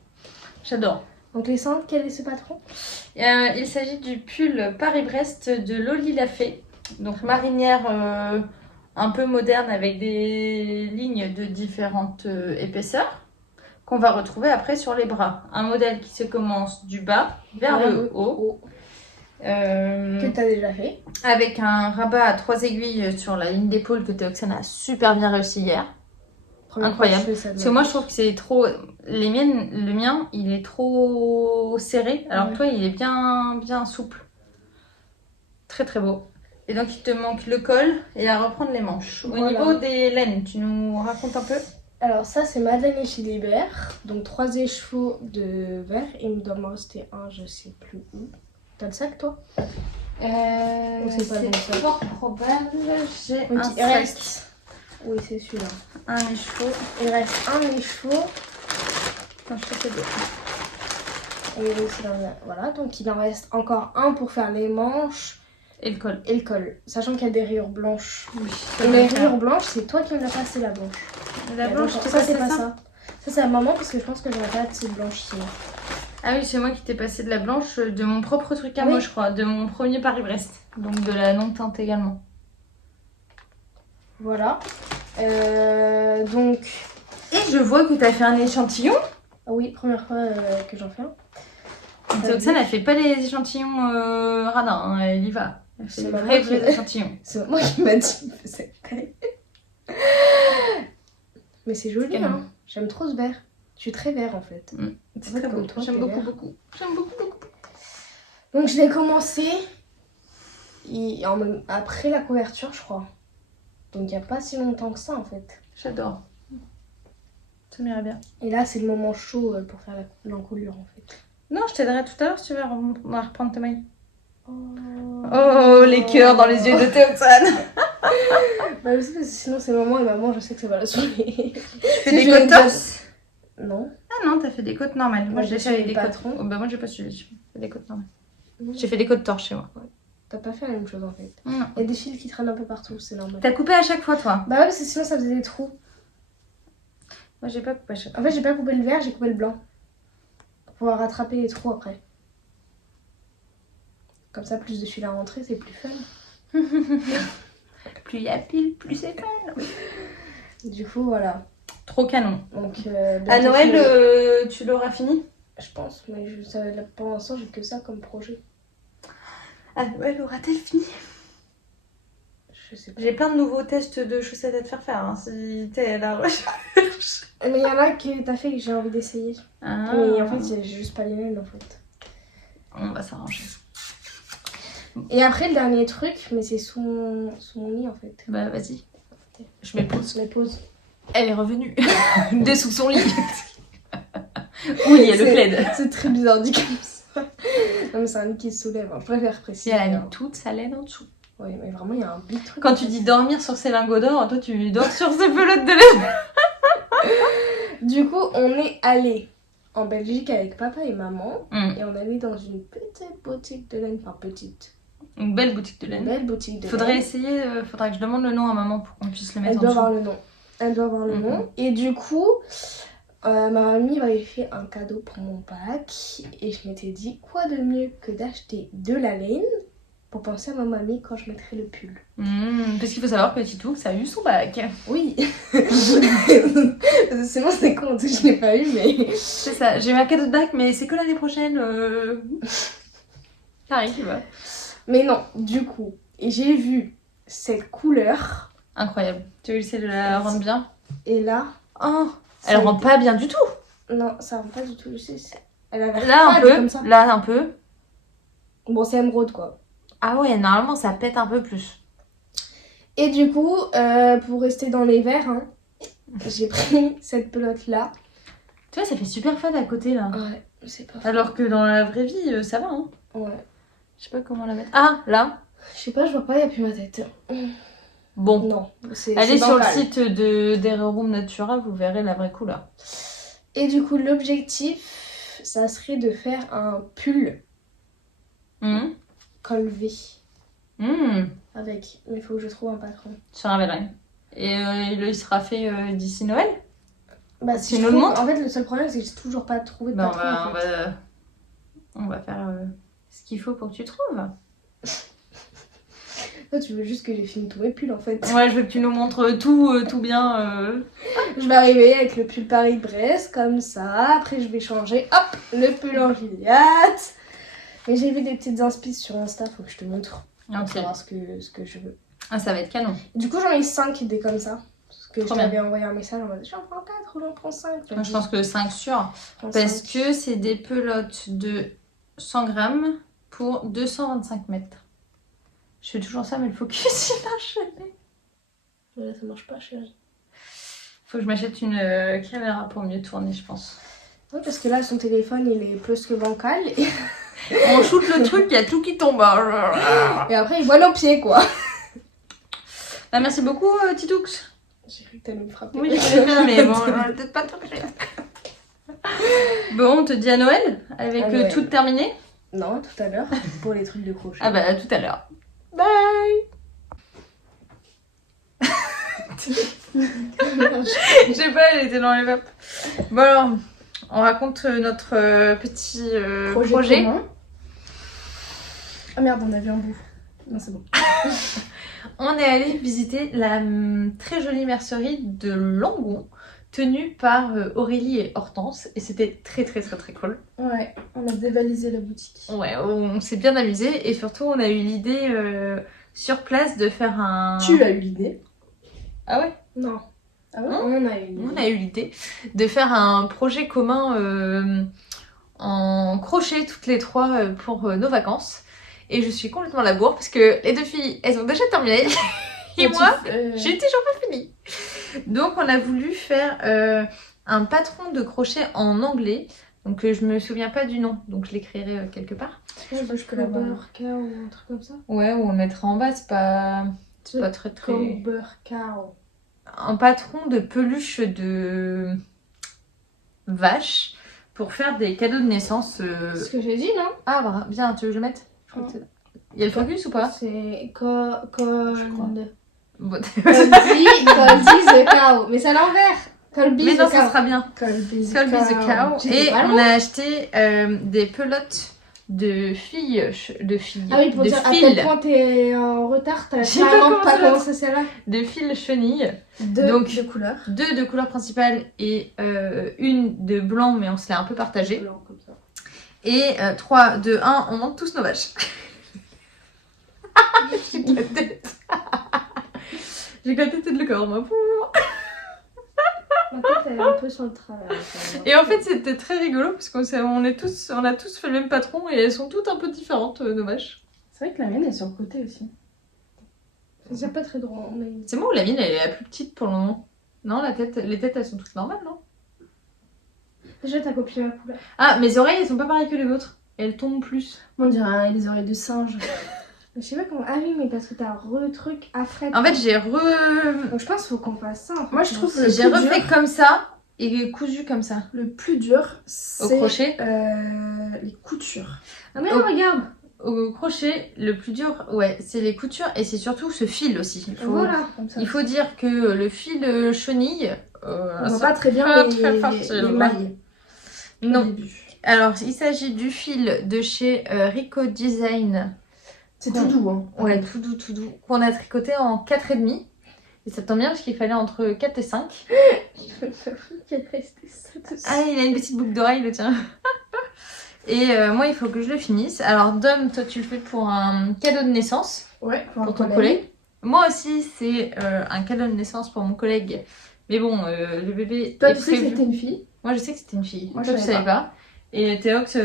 J'adore. Donc les cendres, quel est ce patron? Il s'agit du pull Paris-Brest de Loli Lafay. Donc marinière un peu moderne avec des lignes de différentes épaisseurs qu'on va retrouver après sur les bras. Un modèle qui se commence du bas vers le haut. Que tu as déjà fait. Avec un rabat à 3 aiguilles sur la ligne d'épaule que Théoxane a super bien réussi hier. Incroyable. Parce que moi je trouve que c'est trop... Le mien, il est trop serré. Alors que toi, il est bien souple. Très très beau. Et donc il te manque le col et à reprendre les manches. Au niveau des laines, tu nous racontes un peu? Alors ça c'est Madeleine et Philibert. Donc 3 écheveaux de verre. Il me doit me rester un, je sais plus où. T'as le sac toi? C'est fort probable. J'ai un sac. Reste... Oui, c'est celui-là. Un écheveau. Il reste un écheveau. Non, je te fais deux. Et voilà, donc il en reste encore un pour faire les manches. Et le col. Et le col. Sachant qu'il y a des rayures blanches. Oui. Et les rayures blanches, c'est toi qui me l'as passé la blanche. La blanche, ça c'est pas ça. Ça c'est à maman parce que je pense que j'aurais pas assez de blanche sinon. Ah oui, c'est moi qui t'ai passé de la blanche de mon propre truc à moi, je crois. De mon premier Paris-Brest. Donc de la non-teinte également. Voilà. Donc... Et je vois que tu as fait un échantillon. Ah oui, première fois que j'en fais un. Théoxane, elle fait pas les échantillons radins, hein, elle y va. Elle fait des vrais échantillons. C'est moi qui m'a dit que c'est mais c'est joli, hein. J'aime trop ce vert. Je suis très vert en fait. C'est très beau. J'aime beaucoup. J'aime beaucoup. Donc je l'ai commencé après la couverture, je crois. Donc il n'y a pas si longtemps que ça en fait. J'adore. Ça m'irait bien. Et là c'est le moment chaud pour faire l'encolure en fait. Non, je t'aiderai tout à l'heure si tu veux reprendre ta maille. Oh, les cœurs dans les yeux de Théoxane. Bah aussi parce que sinon c'est maman et maman je sais que ça va la saouler. Tu fais des côtes torses? Non. Ah non, t'as fait des côtes normales. Moi j'ai fait avec des côtes. Oh, bah moi j'ai pas suivi, j'ai fait des côtes normales. J'ai fait des côtes torses chez moi. Ouais. T'as pas fait la même chose en fait. Non. Il y a des fils qui traînent un peu partout, c'est normal. T'as coupé à chaque fois toi? Bah ouais, parce que sinon ça faisait des trous. Moi j'ai pas coupé à chaque fois. En fait j'ai pas coupé le vert, j'ai coupé le blanc. Pour pouvoir rattraper les trous après. Comme ça, plus de fil à rentrer, c'est plus fun. Plus il y a pile, plus c'est fun. Du coup, voilà. Trop canon. Donc, à Noël, tu l'auras fini? Je pense, mais là, pour l'instant, j'ai que ça comme projet. Ah, Noël aura-t-elle fini? Je sais pas. J'ai plein de nouveaux tests de chaussettes à te faire hein, si t'es à la recherche. Mais il y en a que t'as fait que j'ai envie d'essayer. Ah. Mais en fait, j'ai juste pas les mêmes en fait. On va s'arranger. Et après, le dernier truc, mais c'est sous mon lit en fait. Bah vas-y. Je mets pause. Je les pose. Elle est revenue. De sous son lit. Oui, il y a le plaid. C'est très bizarre dit comme ça. Non mais c'est un lit qui se soulève. Je préfère Si préciser. elle a mis toute sa laine en dessous. Oui, mais vraiment, il y a un big truc. Quand tu dis dormir sur ses lingots d'or, toi tu dors sur ses pelotes de laine. Du coup, on est allé en Belgique avec papa et maman. Mm. Et on est allé dans une petite boutique de laine. Enfin, petite. Une belle boutique de Une laine. belle boutique de Faudrait laine. essayer, faudrait que je demande le nom à maman pour qu'on puisse le mettre Elle en doit dessous. avoir le nom. Elle doit avoir le Mhm. nom. Et du coup, ma mamie m'avait fait un cadeau pour mon bac. Et je m'étais dit, quoi de mieux que d'acheter de la laine pour penser à ma mamie quand je mettrai le pull. Parce qu'il faut savoir que Titou, ça a eu son bac. Oui. Sinon, c'est con, je l'ai pas eu, mais... C'est ça, j'ai eu un cadeau de bac, mais c'est que l'année prochaine. Ça arrive. Mais non, du coup, j'ai vu cette couleur. Incroyable. Tu veux essayer de la rendre bien? Et là... Oh, ça elle a rend été- pas bien du tout. Non, ça rend pas du tout. Elle a l'air Là un fade peu, comme ça. là un peu. Bon, c'est émeraude, quoi. Ah ouais, normalement ça pète un peu plus. Et du coup, pour rester dans les verts, hein, j'ai pris cette pelote-là. Tu vois, ça fait super fade à côté là. Ouais, c'est pas... Alors que dans la vraie vie, ça va. Hein. Ouais. Je sais pas comment la mettre. Ah, là. Je sais pas, je vois pas, y a plus ma tête. Bon. Non, c'est Allez sur le bancal. site de d'Heroum Natura, vous verrez la vraie couleur. Et du coup, l'objectif, ça serait de faire un pull Hum, col V hum, avec. Mais il faut que je trouve un patron. sur un vélo. Et il sera fait d'ici Noël. Bah, Tu si je nous le trouve... montres En fait, le seul problème, c'est que j'ai toujours pas trouvé de Ben, patron. en fait. on va faire ce qu'il faut pour que tu trouves. Toi, tu veux juste que j'ai fini tous mes pulls en fait. Ouais, je veux que tu nous montres tout bien. Je vais arriver avec le pull Paris-Brest, comme ça. Après, je vais changer, hop, le pull en Gilliatt. Mais j'ai vu des petites inspi sur Insta, faut que je te montre. Pour Ok. savoir ce que je veux. Ah, ça va être canon. Du coup, j'en ai 5 des comme ça. Parce que Trop je t'avais envoyé un message en mode j'en prends 4 ou j'en prends 5. Moi, je pense que 5 sûrs. Parce que c'est des pelotes de 100 grammes pour 225 mètres. Je fais toujours ça, mais le focus il marche jamais. Ça marche pas, chérie. Faut que je m'achète une caméra pour mieux tourner, je pense. Oui, parce que là, son téléphone, il est plus que bancal. Et, On shoot le truc, il y a tout qui tombe. et après, il voit nos pieds, quoi. Bah, merci beaucoup, Titoux. J'ai cru que t'allais me frapper. Oui, je vais faire, mais bon, peut-être pas touché. Bon, on te dit à Noël, avec À Noël. tout terminé. Non, tout à l'heure, pour les trucs de crochet. Ah bah, à tout à l'heure. Bye. Je sais pas, elle était dans les vapes. Bon alors, on raconte notre petit projet. commun. Ah merde, on a vu un bout. Non, c'est bon. On est allé visiter la très jolie mercerie de Langon, tenue par Aurélie et Hortense, et c'était très cool. Ouais, on a dévalisé la boutique. Ouais, on s'est bien amusé, et surtout on a eu l'idée sur place de faire un... Tu as eu l'idée? Ah ouais? Non. Ah ouais? Hein? On a eu l'idée. On a eu l'idée de faire un projet commun en crochet toutes les trois pour nos vacances. Et je suis complètement à la bourre parce que les deux filles, elles ont déjà terminé. Et moi, j'ai toujours pas fini. Donc on a voulu faire un patron de crochet en anglais. Donc je me souviens pas du nom, donc je l'écrirai quelque part. Je peux la Cow ou un truc comme ça. Ouais, ou on le mettra en bas, c'est pas très... Cowber Cow. Un patron de peluche de vache pour faire des cadeaux de naissance. C'est ce que j'ai dit, non? Ah, bah, bien, tu veux que je le mette? Je crois que c'est- Il y a le focus ou pas? C'est Je crois. Colby Bon. the Cow. Mais c'est à l'envers. Colby Mais non, the ça Cow. sera bien. Colby the Colby the Cow. J'étais Et pas on loin. a acheté des pelotes de filles. Ah oui, pour de dire à fils. quel point t'es en retard, t'as Je sais pas carrément comment pas ça va. commencé celle-là. De fils chenilles. Deux Donc, de couleurs. 2 de couleur principale et une de blanc, mais on se l'a un peu partagé. Blanc comme ça. Et 3, 2, 1, on monte tous nos vaches. J'ai que la tête. J'ai que la tête et le corps, moi. Ma tête, elle est un peu sur le travers. Et en fait, c'était très rigolo parce on a tous fait le même patron et elles sont toutes un peu différentes, nos vaches. C'est vrai que la mienne est sur le côté aussi. C'est pas très drôle. Mais... C'est moi ou la mienne, elle est la plus petite pour le moment? Non, les têtes, elles sont toutes normales, non? Déjà, t'as copié ma couleur. Ah, mes oreilles, elles sont pas pareilles que les vôtres. Elles tombent plus. On dirait les oreilles de singe. Je sais pas comment. Ah oui, mais parce que t'as truc après. En fait, Donc je pense qu'il faut qu'on fasse ça. En fait. Moi, je trouve que j'ai refait comme ça et cousu comme ça. le plus dur, c'est crochet les coutures. Ah mais Oh. regarde. Au crochet, le plus dur, ouais, c'est les coutures et c'est surtout ce fil aussi. Voilà. Comme ça. Il faut dire que le fil chenille... On voit pas très bien très les facile. mailles. au Non. début. Alors, il s'agit du fil de chez Rico Design. C'est tout doux, hein. Ouais, tout doux. Qu'on a tricoté en 4,5. Et ça tombe bien parce qu'il fallait entre 4 et 5. Ah, il a une petite boucle d'oreille, le tien. Et moi, il faut que je le finisse. Alors, Dom, toi, tu le fais pour un cadeau de naissance Ouais, pour ton collègue. Moi aussi, c'est un cadeau de naissance pour mon collègue. Mais bon, le bébé Toi, est tu sais que prévu. c'était une fille. Moi, je sais que c'était une fille. Moi, Toi, je tu savais savais pas. Et Théox,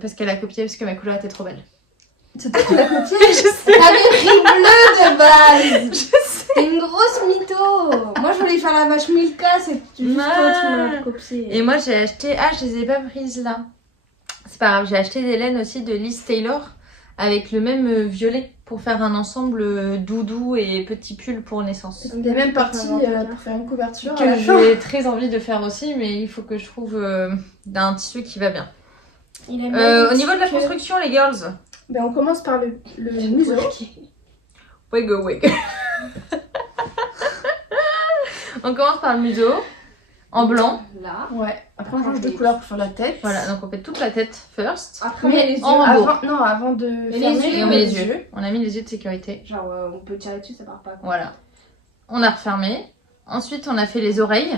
parce qu'elle a copié parce que ma couleur était trop belle. C'est toi qui l'as copié. Je sais. T'avais pris bleu de base. Je sais. T'es une grosse mytho. Moi, je voulais faire la vache Milka, c'est juste toi, tu m'as copié. Et moi, j'ai acheté... Ah, je les ai pas prises là. C'est pas grave, j'ai acheté des laines aussi de Liz Taylor avec le même violet pour faire un ensemble doudou et petit pull pour naissance. On est même parti pour faire une couverture. Que j'ai très envie de faire aussi, mais il faut que je trouve un tissu qui va bien. Il est Au niveau de la magnifique. construction, les girls, Ben, on commence par le museau. wig. On commence par le museau en blanc. Là. Ouais. Après, on change de couleur pour faire la tête. Voilà, donc on fait toute la tête first. Après, on met les yeux. en haut. Avant de les fermer, yeux, Et on met les yeux. On a mis les yeux de sécurité. Genre, on peut tirer dessus, ça part pas. Quoi. Voilà. On a refermé. Ensuite, on a fait les oreilles.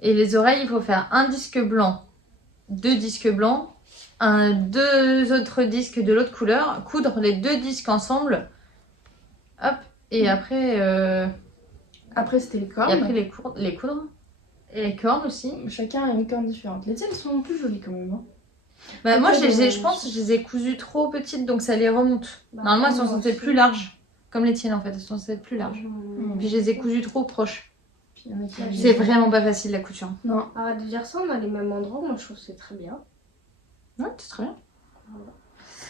Et les oreilles, il faut faire un disque blanc, 2 disques blancs, 2 autres disques de l'autre couleur, coudre les 2 disques ensemble. Hop. Et après, Après, c'était les cornes. et après les coudre. Et les cornes aussi. Chacun a une corne différente. Les tiennes sont plus jolies quand même. Hein. Bah, moi, Après, je pense que je les ai cousues trop petites, donc ça les remonte. Bah, Normalement, elles sont moi censées être aussi. plus larges. Comme les tiennes, en fait. Elles sont censées être plus larges. Puis je les ai cousues trop proches. Puis, il y en a qui C'est vraiment pas facile, la couture. Non. Arrête de dire ça, on a les mêmes endroits, moi je trouve que c'est très bien. Ouais, c'est très bien.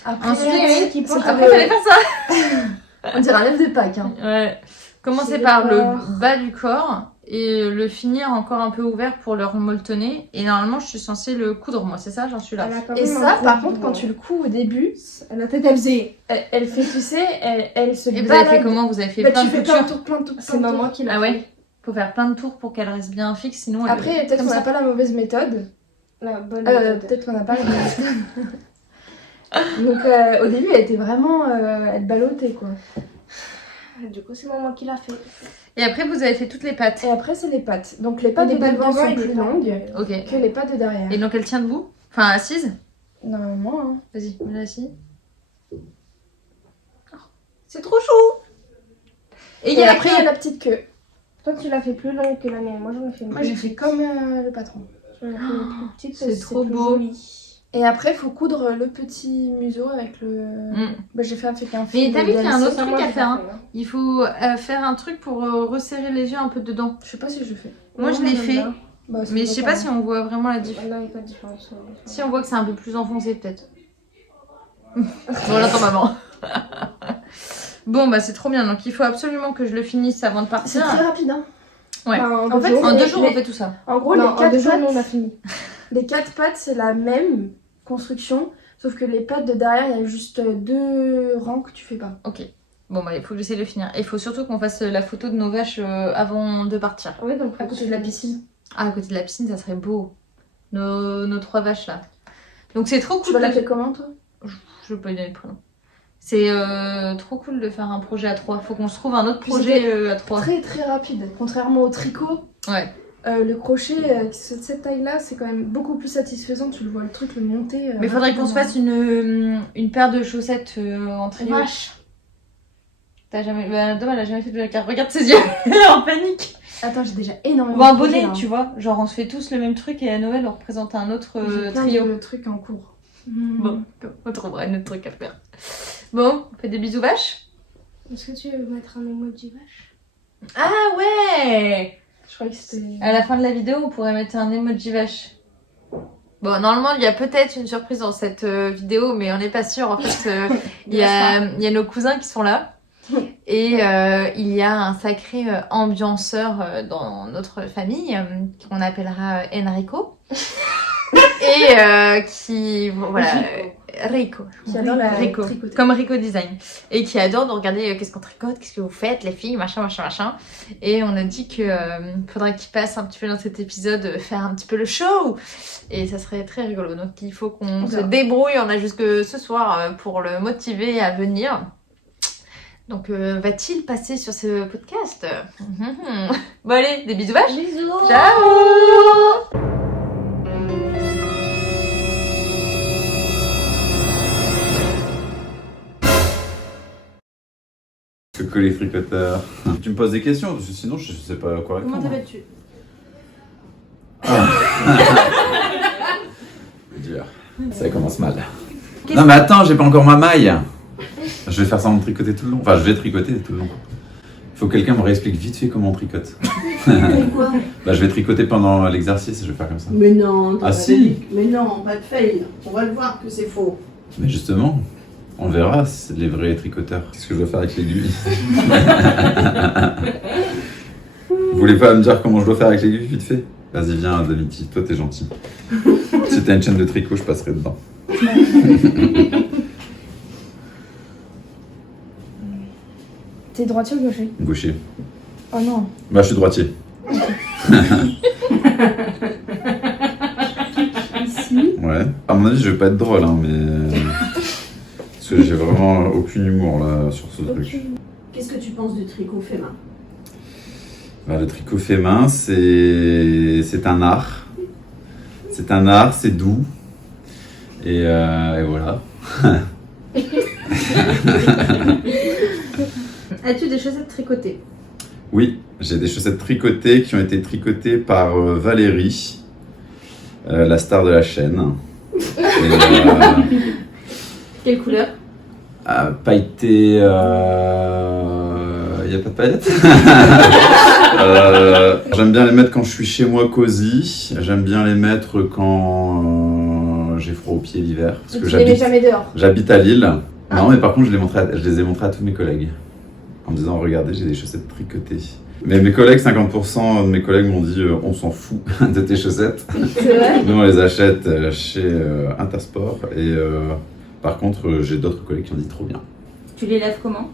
Après, Ensuite, il y en a une qui pense Après, fallait faire ça. on dirait un lèvre de Pâques. Hein. Ouais. Commencer C'est par le corps. le bas du corps et le finir encore un peu ouvert pour le remolletonner. Et normalement, je suis censée le coudre, moi, c'est ça? J'en suis là. Elle a quand Et même ça, un par gros contre, quand doigt. tu le couds au début, La tête, elle faisait. elle fait, tu sais, elle se Et vous balade. avez fait comment? Vous avez fait Bah, plein tu de fais coutures? plein de tours. C'est maman qui l'a Ah fait. ouais? Faut faire plein de tours pour qu'elle reste bien fixe, sinon elle... Après, peut-être comme qu'on ça. n'a pas la mauvaise méthode. La bonne méthode. Peut-être qu'on n'a pas la mauvaise méthode. Donc, au début, elle était vraiment... elle ballottait, quoi. Du coup, c'est maman qui l'a fait. Et après, vous avez fait toutes les pattes. Et après, c'est les pattes. Donc, les pattes les de pattes devant devant sont et plus les longues Ok. que les pattes de derrière. Et donc, elle tient debout? Enfin, assise? Normalement, hein. Vas-y, mets-la assise. Oh, c'est trop chou! Et après, il y a la petite queue. Toi, tu l'as fait plus longue que la mienne. Moi, j'en ai fait une Moi, j'ai fait comme le patron. J'en ai fait une plus petite. c'est parce que trop plus beau. joli. Et après, il faut coudre le petit museau avec le... Bah, j'ai fait avec un Mais fil. t'as vu qu'il y a un DLC. autre truc à faire, hein. Il faut faire un truc pour resserrer les yeux un peu dedans. Je sais pas si je le fais. Moi, je l'ai fait. Bah, ça Mais doit je sais pas, pas si on voit vraiment la différence. Non, il n'y a pas de différence. Si on voit que c'est un peu plus enfoncé, peut-être. Bon, là, attends, maman. Bon, bah, c'est trop bien. Donc, il faut absolument que je le finisse avant de C'est partir. très rapide, hein. Ouais. Enfin, En fait, En les- 2 jours, les- on fait tout ça. En gros, Non, les en 4 2 jours, pattes, nous, on a fini. les 4 pattes, c'est la même construction. Sauf que les pattes de derrière, il y a juste 2 rangs que tu fais pas. Ok. Bon, bah, il faut que j'essaie de le finir. Et il faut surtout qu'on fasse la photo de nos vaches avant de partir. Oui, donc À côté de la piscine. Ah, à côté de la piscine, ça serait beau. Nos 3 vaches, là. Donc, c'est trop Tu cool. vas de- l'appeler comment, toi? Je veux pas lui donner le prénom. C'est trop cool de faire un projet à 3. Faut qu'on se trouve un autre Puis projet à 3. Très très rapide. Contrairement au tricot, Ouais. Le crochet, cette taille-là, c'est quand même beaucoup plus satisfaisant. Tu le vois, le truc, le monter. Mais faudrait qu'on se fasse une paire de chaussettes en trio. Vache. T'as jamais... Bah, Dom, elle a jamais fait de la carte. Regarde ses yeux, elle est en panique. Attends, j'ai déjà énormément Ou un de projets, bonnet, là. tu vois. Genre, on se fait tous le même truc et à Noël, on représente un autre J'ai plein trio. de trucs en cours. Bon, on trouvera un autre truc à faire. Bon, on fait des bisous vaches. Est-ce que tu veux mettre un emoji vache? Ah ouais! Je crois que c'était... À la fin de la vidéo, on pourrait mettre un emoji vache. Bon, normalement, il y a peut-être une surprise dans cette vidéo, mais on n'est pas sûr. En fait, il y a nos cousins qui sont là. Et il y a un sacré ambianceur dans notre famille qu'on appellera Enrico. Et qui... Voilà... Rico. Qui adore la Rico. tricoter. Comme Rico Design. Et qui adore de regarder qu'est-ce qu'on tricote, qu'est-ce que vous faites, les filles, machin. Et on a dit que faudrait qu'il passe un petit peu dans cet épisode, faire un petit peu le show. Et ça serait très rigolo. Donc il faut qu'on se débrouille. On a jusque ce soir pour le motiver à venir. Donc va-t-il passer sur ce podcast? Bon allez, des bisous vaches. Bisous. Ciao. Que les fricoteurs. Tu me poses des questions, parce que sinon je sais pas quoi répondre. Comment t'appelles-tu? Dur. Ça commence mal. Non mais attends, j'ai pas encore ma maille. Je vais faire ça en tricoter tout le long. Enfin, je vais tricoter tout le long. Faut que quelqu'un me réexplique vite fait comment on tricote. Quoi? Bah, je vais tricoter pendant l'exercice, je vais faire comme ça. Mais non, Ah si. Mais non, pas de fail. On va le voir que c'est faux. Mais justement, on verra c'est les vrais tricoteurs. Qu'est-ce que je dois faire avec l'aiguille? Vous voulez pas me dire comment je dois faire avec l'aiguille vite fait? Vas-y, viens, Damiti, toi t'es gentil. Si t'as une chaîne de tricot, je passerai dedans. T'es droitier ou gaucher? Gaucher. Oh non. Bah, je suis droitier. Ici. Ouais. À mon avis, je vais pas être drôle, hein, mais. Parce que j'ai vraiment aucun humour là sur ce truc. Qu'est-ce que tu penses du tricot fait main? Bah, le tricot fait main, c'est un art. C'est un art, c'est doux. Et voilà. As-tu des chaussettes tricotées? Oui, j'ai des chaussettes tricotées qui ont été tricotées par Valérie, la star de la chaîne. Et, Quelle couleur? pailleté. Il n'y a pas de paillettes. J'aime bien les mettre quand je suis chez moi cosy. J'aime bien les mettre quand j'ai froid aux pieds l'hiver. Parce que Tu les mets jamais dehors. j'habite à Lille. Non, mais par contre, je les ai montrés à tous mes collègues. En me disant, regardez, j'ai des chaussettes tricotées. Mais mes collègues, 50% de mes collègues m'ont dit, on s'en fout de tes chaussettes. C'est vrai? Nous, on les achète chez Intersport. Et par contre, j'ai d'autres collègues qui ont dit trop bien. Tu les laves comment?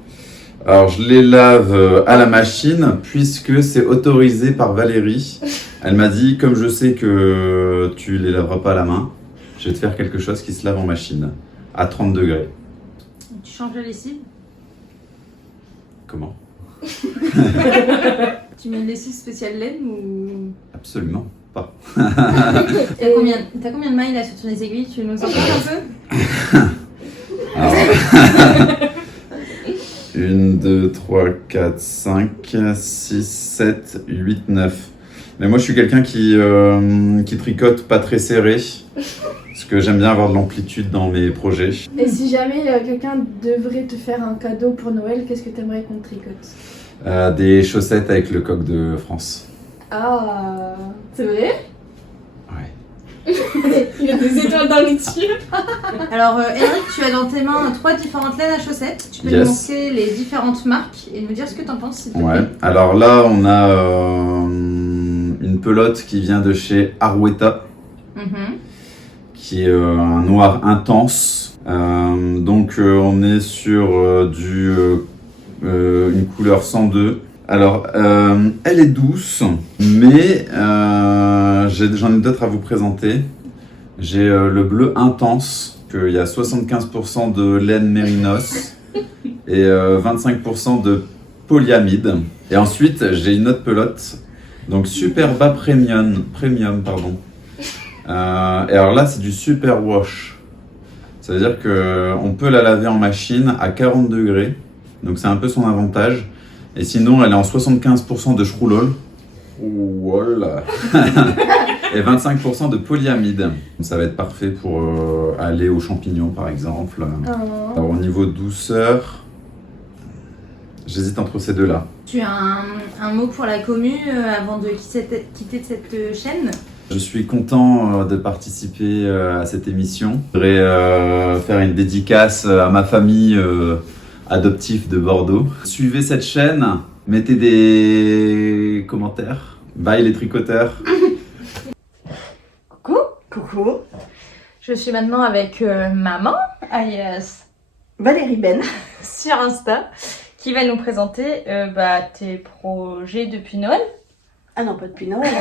Alors, je les lave à la machine, puisque c'est autorisé par Valérie. Elle m'a dit, comme je sais que tu les laveras pas à la main, je vais te faire quelque chose qui se lave en machine, à 30 degrés. Tu changes la lessive? Comment? Tu mets une lessive spéciale laine ou... Absolument pas. T'as combien de mailles là sur ton aiguilles? Tu nous en parles un peu? Alors, 1, 2, 3, 4, 5, 6, 7, 8, 9. Mais moi, je suis quelqu'un qui tricote pas très serré. Parce que j'aime bien avoir de l'amplitude dans mes projets. Et si jamais quelqu'un devrait te faire un cadeau pour Noël, qu'est-ce que t'aimerais qu'on te tricote? Des chaussettes avec le coq de France. Ah, c'est vrai? Ouais. Il a des étoiles dans les yeux. Alors Eric, tu as dans tes mains 3 différentes laines à chaussettes. Tu peux Yes. nous montrer les différentes marques et nous dire ce que t'en penses s'il te plaît. Ouais. Alors là, on a une pelote qui vient de chez Arouetta, Mhm. qui est un noir intense. Donc on est sur une couleur 102. Alors elle est douce, mais j'en ai d'autres à vous présenter. J'ai le bleu intense, qu'il y a 75% de laine mérinos et 25% de polyamide. Et ensuite j'ai une autre pelote Donc super bas premium pardon. Et alors là c'est du super wash. Ça veut dire qu'on peut la laver en machine à 40 degrés. Donc c'est un peu son avantage. Et sinon elle est en 75% de shroulol. Voilà. Et 25% de polyamide. Ça va être parfait pour aller aux champignons par exemple. Alors au niveau douceur, j'hésite entre ces deux-là. Tu as un mot pour la commu avant de quitter cette chaîne? Je suis content de participer à cette émission. Je voudrais faire une dédicace à ma famille adoptive de Bordeaux. Suivez cette chaîne, mettez des commentaires. Bye les tricoteurs. Coucou, Je suis maintenant avec maman, alias Valérie Ben. sur Insta, qui va nous présenter tes projets depuis Noël. Ah non, pas depuis Noël.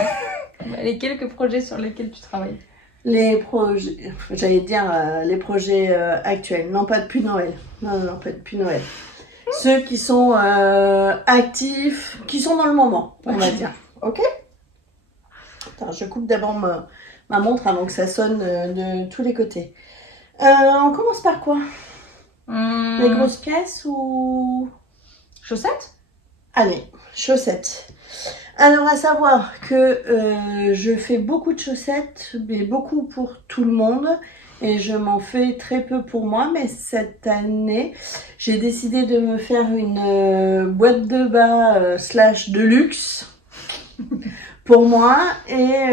Les quelques projets sur lesquels tu travailles. Les projets, j'allais dire les projets actuels, non pas depuis Noël. Non, pas depuis Noël. Ceux qui sont actifs, qui sont dans le moment, on va dire. Ok. Attends, je coupe d'abord ma montre avant que ça sonne de tous les côtés. On commence par quoi? Les grosses pièces ou... Chaussettes? Allez, chaussettes. Alors, à savoir que je fais beaucoup de chaussettes, mais beaucoup pour tout le monde. Et je m'en fais très peu pour moi. Mais cette année, j'ai décidé de me faire une boîte de bas slash de luxe pour moi. Et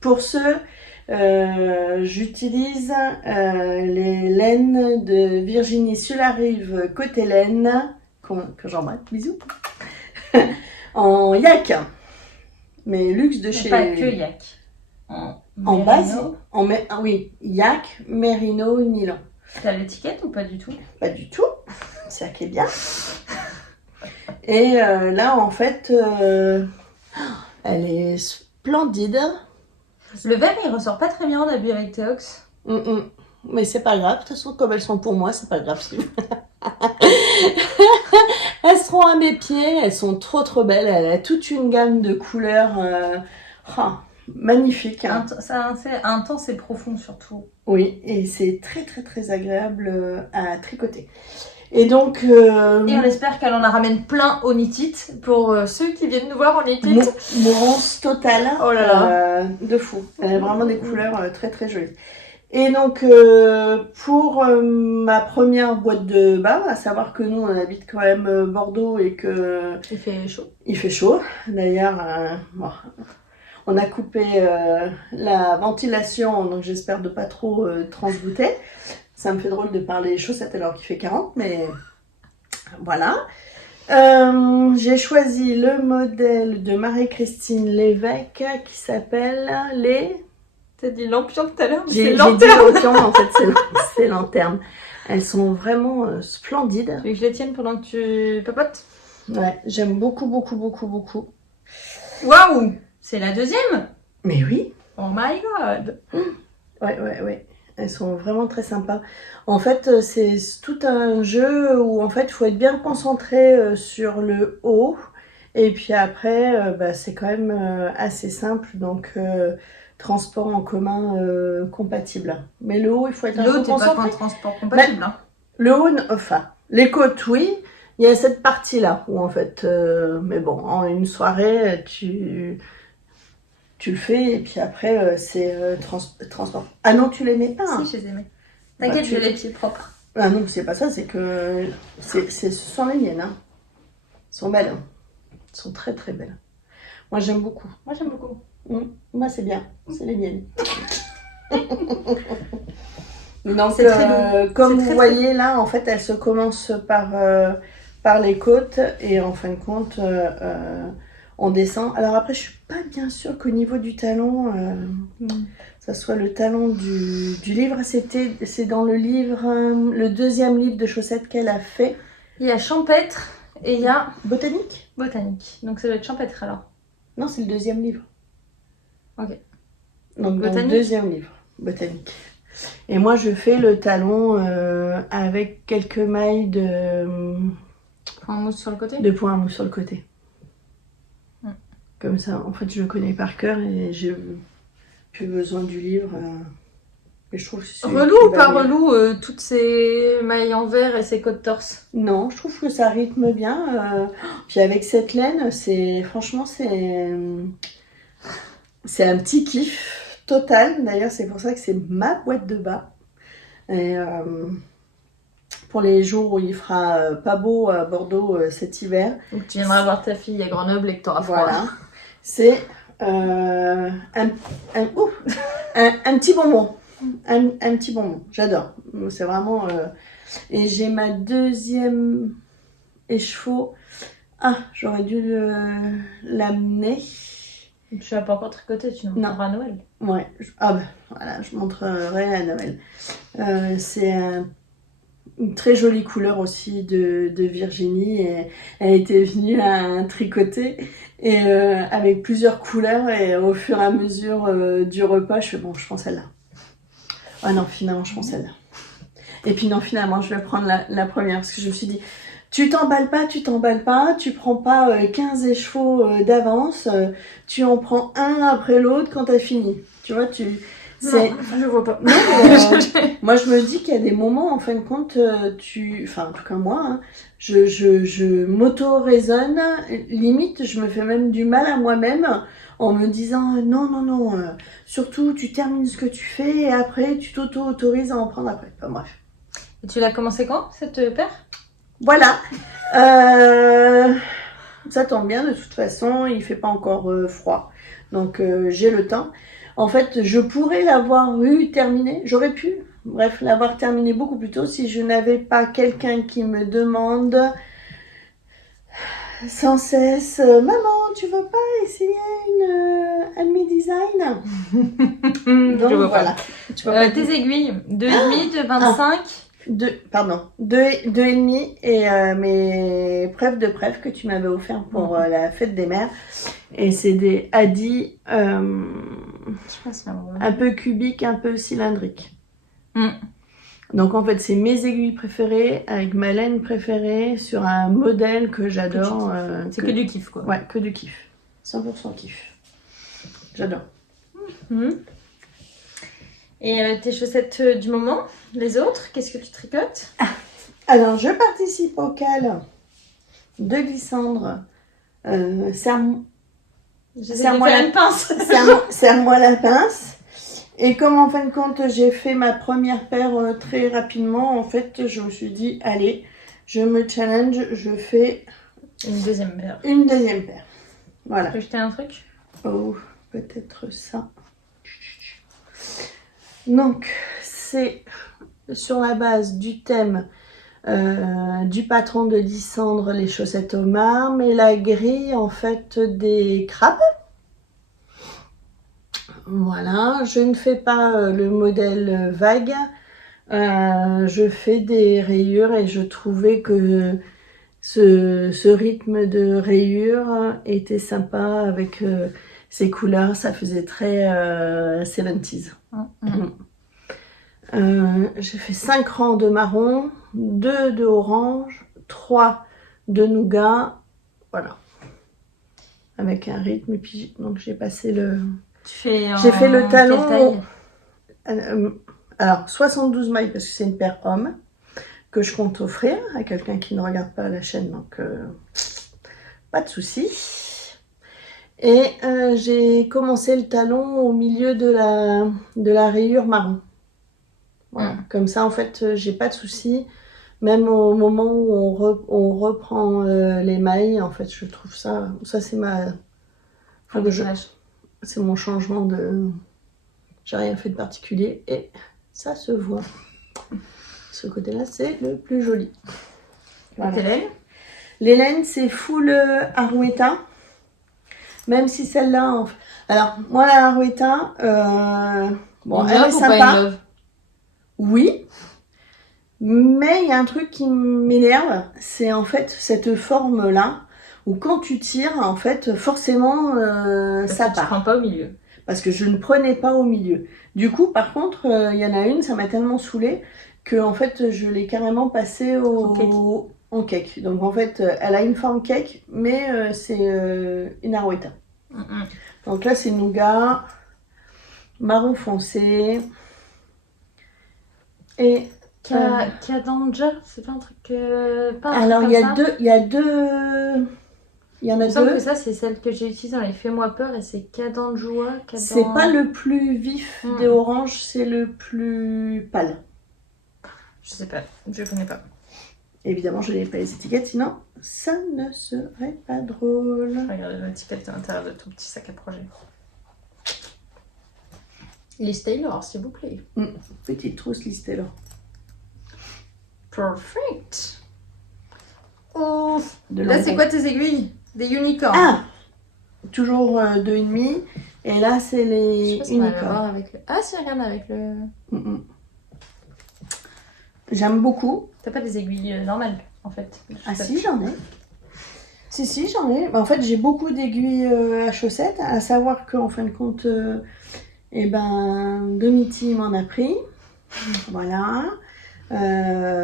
pour ce, j'utilise les laines de Virginie Sularive côté laine, que j'embrasse, bisous. En yak, mais luxe de chez... Pas que yak. En base, oui, yak, mérino, nylon. T'as l'étiquette ou pas du tout? Pas du tout, c'est ça qui est bien. Et là, en fait, elle est splendide. Le verre, il ressort pas très bien, on a bu avec Théox. Mais c'est pas grave, de toute façon, comme elles sont pour moi, c'est pas grave. Elles seront à mes pieds, elles sont trop belles. Elle a toute une gamme de couleurs magnifique. C'est intense et profond surtout. Oui, et c'est très agréable à tricoter. Et donc... Et on espère qu'elle en ramène plein au Knit It pour ceux qui viennent nous voir en Knit It. Mourance totale. Oh là là. De fou. Elle a vraiment des couleurs très jolies. Et donc, pour ma première boîte de bas, à savoir que nous, on habite quand même Bordeaux et que... Il fait chaud. Il fait chaud. D'ailleurs, on a coupé la ventilation, donc j'espère de pas trop transbouter. Ça me fait drôle de parler chaussettes alors qu'il fait 40, mais voilà. J'ai choisi le modèle de Marie-Christine Lévesque qui s'appelle les... T'as dit lampion tout à l'heure, mais J'ai c'est dit lanterne. lampion, en fait c'est lanterne. Elles sont vraiment splendides. Tu veux que je les tienne pendant que tu papotes? Ouais, j'aime beaucoup. Waouh! C'est la deuxième? Mais oui. Oh my god! Ouais. Elles sont vraiment très sympas. En fait, c'est tout un jeu où en fait, il faut être bien concentré sur le haut. Et puis après, c'est quand même assez simple. Donc, transport en commun compatible. Mais le haut, il faut être un peu concentré. L'eau, t'es pas un transport compatible. Hein. Le haut, enfin, les côtes, oui. Il y a cette partie-là où en fait, mais bon, en une soirée, tu le fais et puis après, c'est transport. Ah non, tu les mets pas. Si, je les aimais. T'inquiète, j'ai les pieds propres. Ah non, c'est pas ça, c'est que ce sont les miennes. Hein. Elles sont belles. Hein. Elles sont très belles. Moi, j'aime beaucoup. Moi, c'est bien. C'est les miennes. Donc, c'est très doux. Comme c'est vous voyez là, en fait, elle se commence par les côtes et en fin de compte, on descend. Alors après, je suis pas bien sûre qu'au niveau du talon, ça soit le talon du livre. C'est dans le livre, le deuxième livre de chaussettes qu'elle a fait. Il y a champêtre et il y a botanique. Donc ça doit être champêtre alors. Non, c'est le deuxième livre. Ok. Donc botanique. Dans le deuxième livre, botanique. Et moi, je fais le talon avec quelques mailles de point mousse sur le côté. De point mousse sur le côté. Comme ça, en fait, je le connais par cœur et j'ai plus besoin du livre. Et je trouve que c'est Relou ou pas relou, toutes ces mailles en verre et ces côtes torse? Non, je trouve que ça rythme bien. Puis avec cette laine, franchement, c'est un petit kiff total. D'ailleurs, c'est pour ça que c'est ma boîte de bas. Et pour les jours où il fera pas beau à Bordeaux cet hiver. Donc tu viendras voir ta fille à Grenoble et que t'auras froid. Voilà. C'est un petit bonbon. Un petit bonbon. J'adore. C'est vraiment... Et j'ai ma deuxième écheveau. Ah, j'aurais dû l'amener. Tu l'as pas encore tricoté, tu nous montreras à Noël. Ouais. Ah ben, voilà, je montrerai à Noël. C'est une très jolie couleur aussi de Virginie. Et elle était venue à tricoter et avec plusieurs couleurs. Et au fur et à mesure du repas, je fais bon, je prends celle-là. Ah non, finalement, je prends celle-là. Et puis non, finalement, je vais prendre la première parce que je me suis dit, tu t'emballes pas, tu prends pas 15 écheveaux d'avance, tu en prends un après l'autre quand t'as fini. Tu vois, Non, je vois pas. Non, moi, je me dis qu'il y a des moments, en fin de compte, enfin, en tout cas moi, hein, je m'auto-raisonne, limite, je me fais même du mal à moi-même en me disant non, surtout tu termines ce que tu fais et après tu t'auto-autorises à en prendre après. Enfin, bref. Et tu l'as commencé quand, cette paire? Voilà. Ça tombe bien, de toute façon, il fait pas encore froid. Donc j'ai le temps. En fait, je pourrais l'avoir terminée, j'aurais pu, bref, l'avoir terminée beaucoup plus tôt si je n'avais pas quelqu'un qui me demande sans cesse maman, tu veux pas essayer un de mes designs? Donc Je vois pas. voilà. Tu vois pas Tes aiguilles, 2,5, de 25. deux et demi et mes preuves de preuve que tu m'avais offert pour la fête des mères. Et c'est des Adi un peu cubiques, un peu cylindriques. Donc en fait, c'est mes aiguilles préférées avec ma laine préférée sur un modèle que j'adore. C'est que du kiff, quoi. Ouais, que du kiff. 100% kiff. J'adore. Et tes chaussettes du moment, les autres, qu'est-ce que tu tricotes? Alors, je participe au cal de Lysandre. Serre-moi une pince. Serre-moi la pince. Et comme en fin de compte, j'ai fait ma première paire très rapidement, en fait, je me suis dit, allez, je me challenge, je fais Une deuxième paire. une deuxième paire. Voilà. Tu peux jeter un truc? Oh, peut-être ça. Donc, c'est sur la base du thème du patron de Lysandre, les chaussettes au marbre, et la grille, en fait, des crabes. Voilà, je ne fais pas le modèle vague, je fais des rayures et je trouvais que ce rythme de rayures était sympa avec ces couleurs, ça faisait très 70s. J'ai fait 5 rangs de marron, 2 de orange, 3 de nougat, voilà, avec un rythme, et puis donc j'ai passé le... J'ai fait le talon, alors 72 mailles parce que c'est une paire homme que je compte offrir à quelqu'un qui ne regarde pas la chaîne, donc pas de souci. Et j'ai commencé le talon au milieu de la rayure marron. Voilà. Comme ça en fait j'ai pas de souci, même au moment où on reprend les mailles, en fait je trouve ça c'est ma... C'est mon changement de... J'ai rien fait de particulier et ça se voit. Ce côté-là, c'est le plus joli. Voilà. Les laines, c'est full Arouetta. Même si celle-là... Alors, moi, la Arouetta, bon, elle est sympa. Oui. Mais il y a un truc qui m'énerve, c'est en fait cette forme-là, où quand tu tires, en fait, forcément, ça part. Tu prends pas au milieu. Parce que je ne prenais pas au milieu. Du coup, par contre, il y en a une, ça m'a tellement saoulée que en fait, je l'ai carrément passée en cake. Donc en fait, elle a une forme cake, mais c'est une Arouetta. Donc là, c'est nougat, marron foncé et... Kadanja, c'est pas un truc. Pas un Alors, truc il y comme a ça. deux... Il y a deux... Il y en a Il me semble deux. que ça, c'est celle que j'ai utilisée dans les Fais-moi peur et c'est Kadanjoua. C'est pas le plus vif des oranges, c'est le plus pâle. Je sais pas, je connais pas. Évidemment, je n'ai pas les étiquettes, sinon ça ne serait pas drôle. Regardez l'étiquette à l'intérieur de ton petit sac à projet. Liz Taylor, s'il vous plaît. Petite trousse listée là. Perfect. Oh. De Là, c'est l'embon. quoi tes aiguilles? Des unicorns. Ah, toujours 2,5. Et là, c'est Je les sais pas si on va unicorns. l'avoir avec le... Ah, si, regarde avec le... J'aime beaucoup. T'as pas des aiguilles normales, en fait. Ah si, j'en ai. Si, j'en ai. En fait, j'ai beaucoup d'aiguilles à chaussettes, à savoir qu'en fin de compte, Domiti m'en a pris. Voilà.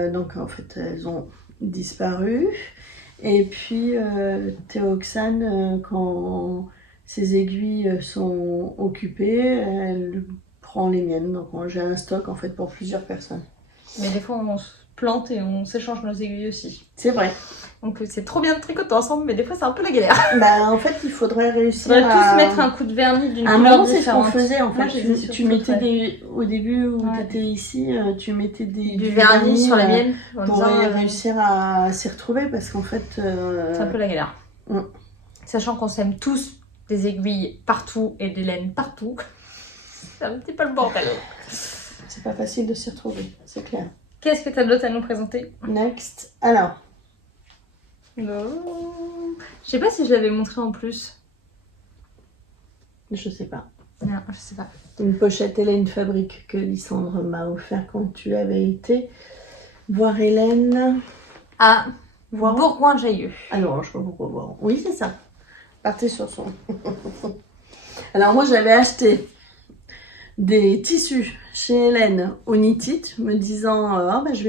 Donc, en fait, elles ont disparu. Et puis, Théoxane, quand ses aiguilles sont occupées, elle prend les miennes. Donc, j'ai un stock, en fait, pour plusieurs personnes. Mais des fois, on se plante et on s'échange nos aiguilles aussi. C'est vrai. Donc, c'est trop bien de tricoter ensemble, mais des fois, c'est un peu la galère. En fait, il faudrait On réussir va tous à... mettre un coup de vernis d'une À un couleur moment, c'est ce qu'on différente. faisait en Moi, fait. j'ai mis Tu surtout, mettais ouais. au début où Ouais. tu étais ici, tu mettais Du vernis sur la mienne. en pour disant, réussir à s'y retrouver parce qu'en fait. C'est un peu la galère. Mm. Sachant qu'on sème tous des aiguilles partout et des laines partout. C'est un petit peu le bordel. C'est pas facile de s'y retrouver, c'est clair. Qu'est-ce que t'as d'autre à nous présenter? Next. Alors, Je sais pas si je l'avais montré en plus. je sais pas. Non, je sais pas. Une pochette Hélène Fabrique que Lysandre m'a offert quand tu avais été voir Hélène. Ah, Voir. Bourgoin-Jailleux. Alors, je sais pas pourquoi voir. Oui, c'est ça. Partez sur son. Alors, moi, j'avais acheté des tissus chez Hélène au Knit-It, me disant je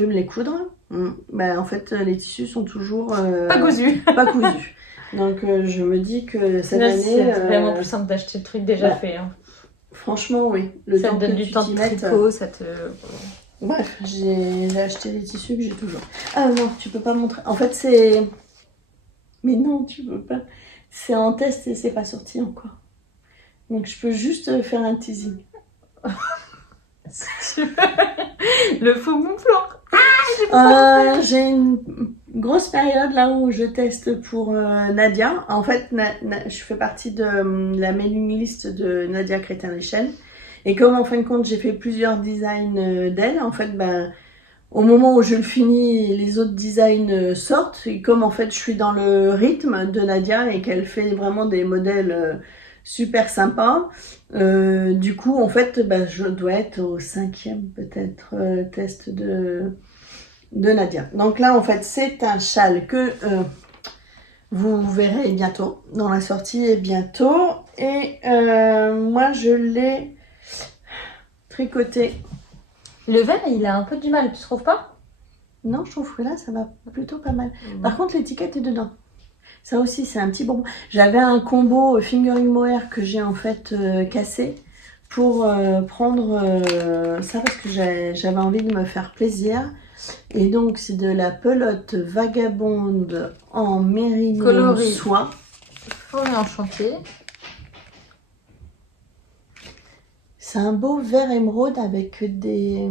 vais me les coudre. En fait, les tissus sont toujours Pas cousu. pas cousus. Donc, je me dis que cette année. C'est vraiment plus simple d'acheter le truc déjà ouais. fait. Hein. Franchement, oui. Le Ça te temps donne que du tu temps t'y de mettes, tricot, ça te... Bref, j'ai acheté des tissus que j'ai toujours. Ah non, tu peux pas montrer. En fait, c'est. Mais non, tu peux pas. C'est en test et c'est pas sorti encore. Donc, je peux juste faire un teasing. Le faux bon plan. J'ai une grosse période là où je teste pour Nadia. En fait, je fais partie de la mailing list de Nadia Crétin-Léchelle. Et comme en fin de compte, j'ai fait plusieurs designs d'elle, en fait, au moment où je le finis, les autres designs sortent. Et comme en fait, je suis dans le rythme de Nadia et qu'elle fait vraiment des modèles super sympas, du coup, en fait, je dois être au 5e peut-être test de Nadia. Donc là, en fait, c'est un châle que vous verrez bientôt, dans la sortie et bientôt. Et moi, je l'ai tricoté. Le vert, il a un peu du mal, tu trouves pas? Non, je trouve que là, ça va plutôt pas mal. Par contre, l'étiquette est dedans. Ça aussi, c'est un petit bonbon. J'avais un combo fingering mohair que j'ai en fait cassé pour prendre ça parce que j'avais envie de me faire plaisir. Et donc, c'est de la pelote vagabonde en mérino Coloris. soie. Formé en chantier. C'est un beau vert émeraude avec des...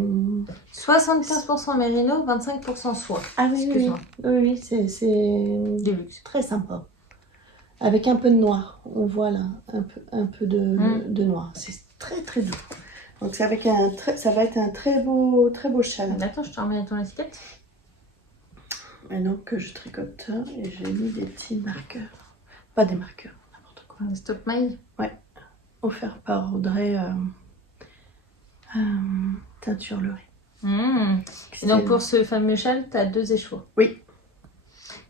75% mérino, 25% soie. Ah oui, oui, Excuse-moi. oui, c'est Déluxe. très sympa. Avec un peu de noir. On voit là un peu de noir. C'est très très doux. Donc c'est avec ça va être un très beau châle. Attends, je te remets ton étiquette. Et donc je tricote et j'ai mis des petits marqueurs. Pas des marqueurs, n'importe quoi. Stop maille. Offert par Audrey Teinturerie. Et donc pour ce fameux châle, tu as 2 échos. Oui.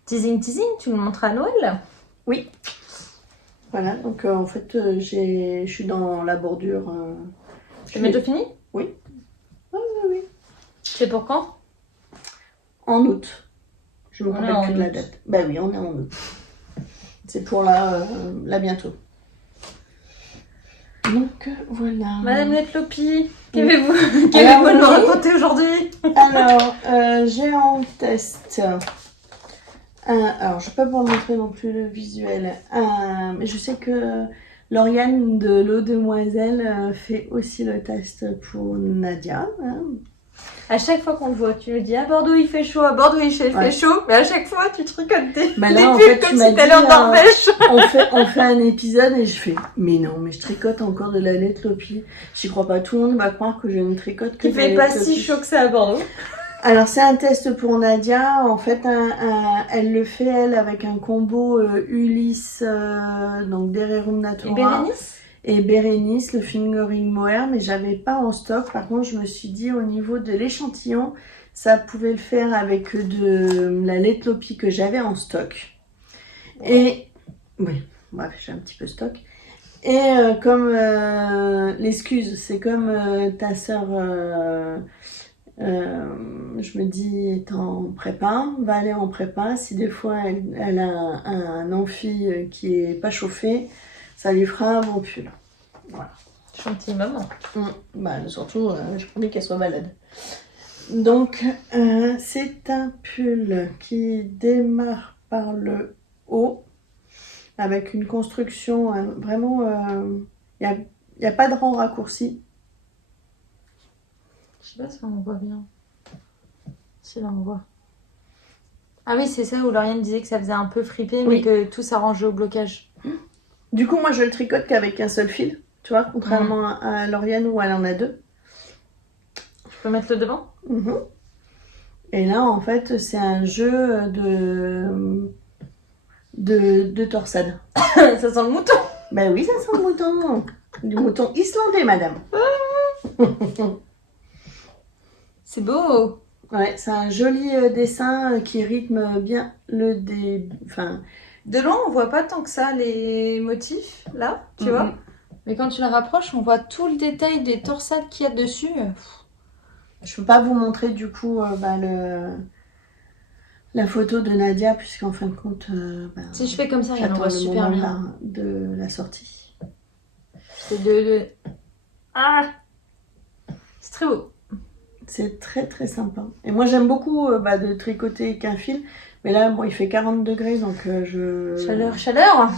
Teasing, tu nous montres à Noël? Oui. Voilà, donc en fait je suis dans la bordure. C'est bientôt fini? Oui. C'est pour quand? En août. Je me On est rappelle en plus de la août. date. Bah oui, on est en août. C'est pour là bientôt. Donc voilà. Madame Letlopi, Alors, qu'avez-vous à nous raconter aujourd'hui? Alors, j'ai en test. Alors, je ne vais pas vous montrer non plus le visuel. Mais je sais que Lauriane de l'Eau Demoiselle fait aussi le test pour Nadia. Hein. À chaque fois qu'on te voit, tu nous dis à Bordeaux il fait chaud, à Bordeaux il fait chaud, mais à chaque fois tu tricotes des Bah là, des en pulls fait, comme tu si m'as t'allais dit, en Norvège. on fait un épisode et je fais mais non, mais je tricote encore de la Letlopi. J'y crois pas, tout le monde va croire que je ne tricote que Qui de la fait pas Letlopi. si chaud que ça à Bordeaux. Alors c'est un test pour Nadia, en fait elle le fait elle avec un combo Ulysse, donc Dererum Et Natura Bérénice? et Bérénice, le fingering mohair, mais j'avais pas en stock. Par contre je me suis dit au niveau de l'échantillon, ça pouvait le faire avec de la Letlopi que j'avais en stock. Et oui, bref, j'ai un petit peu stock. Et comme l'excuse, c'est comme ta sœur, je me dis, est en prépa, va aller en prépa. Si des fois elle a un amphi qui est pas chauffé, ça lui fera un bon pull. Voilà. Gentille maman. Bah, surtout, j'ai pas envie qu'elle soit malade. Donc, c'est un pull qui démarre par le haut, avec une construction vraiment... Il n'y a pas de rang raccourci. Je sais pas si on voit bien. Si là on voit. Ah oui, c'est ça où Lauriane disait que ça faisait un peu fripper, mais Oui. que tout s'arrangeait au blocage. Du coup, moi, je le tricote qu'avec un seul fil, tu vois, contrairement à Lauriane où elle en a deux. Je peux mettre le devant? Mhm. Et là, en fait, c'est un jeu de torsade. Ça sent le mouton. Ben oui, ça sent le mouton. Du mouton islandais, madame. C'est beau. Ouais, c'est un joli dessin qui rythme bien le début. Enfin, De loin, on voit pas tant que ça les motifs, là, tu Mhm. vois. Mais quand tu le rapproches, on voit tout le détail des torsades qu'il y a dessus. je peux pas vous montrer du coup la photo de Nadia, puisqu'en fin de compte, Si je fais comme ça, on j'attends voit le super moment bien. de la sortie. C'est de... Ah, c'est très beau. C'est très très sympa. Et moi j'aime beaucoup de tricoter qu'un fil. Mais là, bon, il fait 40 degrés, donc Chaleur, chaleur.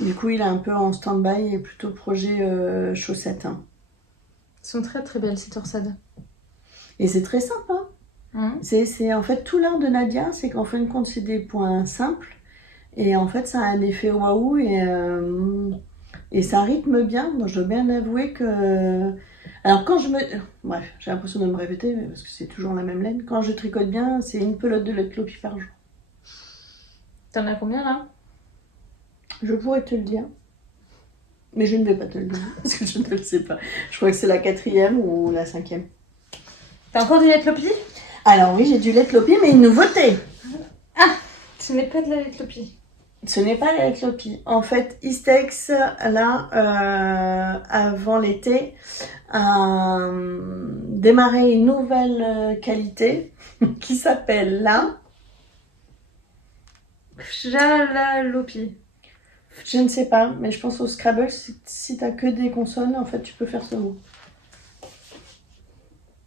Du coup, il est un peu en stand-by et plutôt projet chaussettes. Hein. Elles sont très très belles ces torsades. Et c'est très simple. Hein. C'est en fait tout l'art de Nadia, c'est qu'en fin de compte, c'est des points simples. Et en fait, ça a un effet waouh et ça rythme bien. Moi, je dois bien avouer que... Alors, quand je me... Bref, j'ai l'impression de me répéter, parce que c'est toujours la même laine. Quand je tricote bien, c'est une pelote de Letlopi par jour. T'en as combien là? Je pourrais te le dire. Mais je ne vais pas te le dire, parce que je ne le sais pas. Je crois que c'est la 4e ou la 5e. T'as encore du Letlopi? Alors oui, j'ai du Letlopi, mais une nouveauté. Ce n'est pas de la Letlopi. Ce n'est pas la Letlopi. En fait, Istex, là, avant l'été, a démarré une nouvelle qualité qui s'appelle la... Jalalopi. Je ne sais pas, mais je pense au Scrabble, si tu n'as que des consonnes, en fait, tu peux faire ce mot.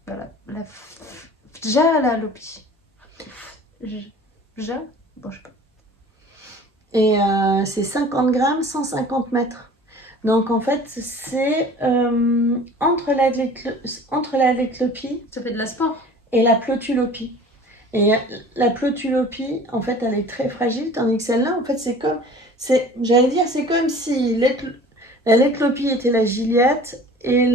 Voilà. La Jalalopi. Ja? Bon, je sais pas. Et c'est 50 grammes, 150 mètres. Donc en fait, c'est entre la Letlopi Ça fait de la sport. et la Plotulopie. Et la Plotulopie, en fait, elle est très fragile, tandis que celle-là, en fait, c'est comme si la Letlopi était la Gilliatt et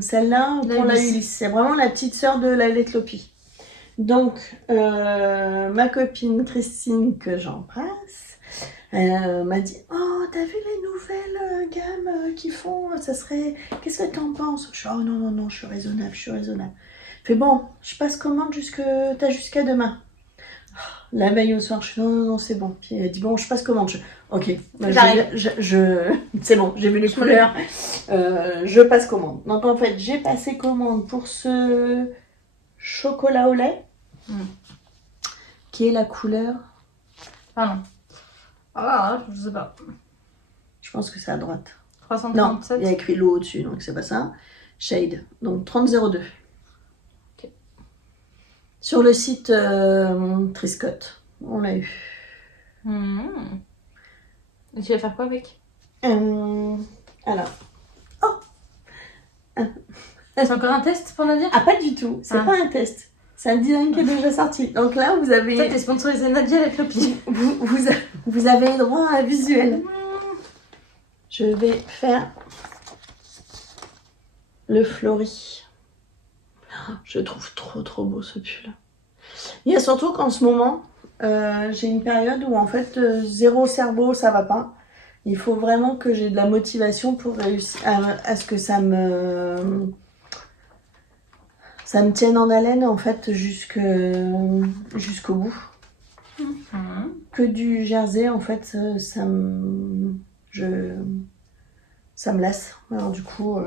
celle-là, La pour la Ulysse. Ulysse. C'est vraiment la petite sœur de la Letlopi. Donc, ma copine Christine, que j'embrasse, m'a dit « Oh, t'as vu les nouvelles gammes qu'ils font? Ça serait... Qu'est-ce que t'en penses ?» Je suis « Oh non, je suis raisonnable, Fait bon, je passe commande t'as jusqu'à demain. La veille au soir, je suis non, c'est bon. Puis elle dit bon, je passe commande. Ok, bah, J'arrive. c'est bon, j'ai vu les couleurs. Je passe commande. Donc en fait, j'ai passé commande pour ce chocolat au lait, qui est la couleur. Ah non. Ah, je sais pas. Je pense que c'est à droite. Non, 337. il y a écrit l'eau au-dessus, donc c'est pas ça. Shade, donc 3002. Ok. Sur le site Triscott, on l'a eu. Et tu vas faire quoi avec? Alors, C'est encore un test pour Nadia? ah pas du tout, c'est Ah. pas un test. C'est un design qui est déjà sorti. Donc là, vous Toi, avez, t'es sponsorisée Nadia avec le pied. vous avez droit à un visuel. Je vais faire le fleuri. Je trouve trop beau ce pull. Il y a surtout qu'en ce moment, j'ai une période où en fait, zéro cerveau, ça va pas. Il faut vraiment que j'ai de la motivation pour réussir à ce que ça me tienne en haleine en fait jusqu'au bout. Que du jersey en fait, ça me lasse. Alors du coup,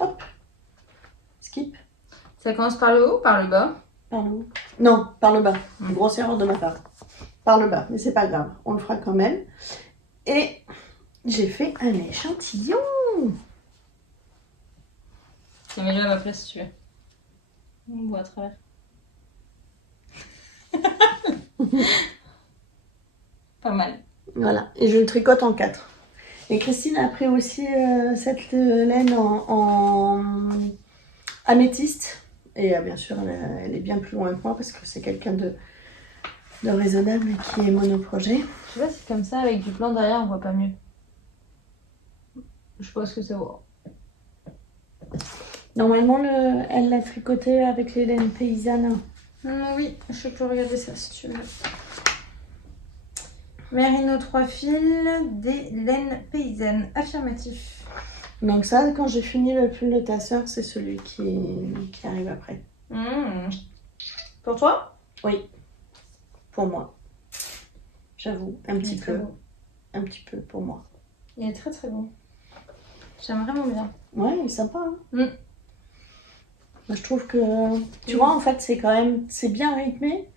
hop, skip. Ça commence par le haut ou par le bas? Par le haut. Non, par le bas. Une grosse erreur de ma part. Par le bas, mais c'est pas grave. On le fera quand même. Et j'ai fait un échantillon. Tiens, mets-le à ma place si tu veux. On voit à travers. Pas mal. Voilà. Et je le tricote en 4. Et Christine a pris aussi cette laine en améthyste. Et bien sûr, elle est bien plus loin que moi parce que c'est quelqu'un de raisonnable qui est monoprojet. Je sais pas si comme ça, avec du blanc derrière, on voit pas mieux. Je pense que ça vaut. Normalement, elle l'a tricoté avec les laines paysannes. Oui, je peux regarder ça si tu veux. Merino 3 fils, des laines paysannes, affirmatif. Donc ça, quand j'ai fini le pull de ta sœur, c'est celui qui arrive après. Pour toi? Oui, pour moi. J'avoue, un petit peu. Beau. Un petit peu pour moi. Il est très très bon. J'aime vraiment bien. Ouais, il est sympa. Hein. Mm. Moi, je trouve que, tu vois, en fait, c'est quand même, c'est bien rythmé.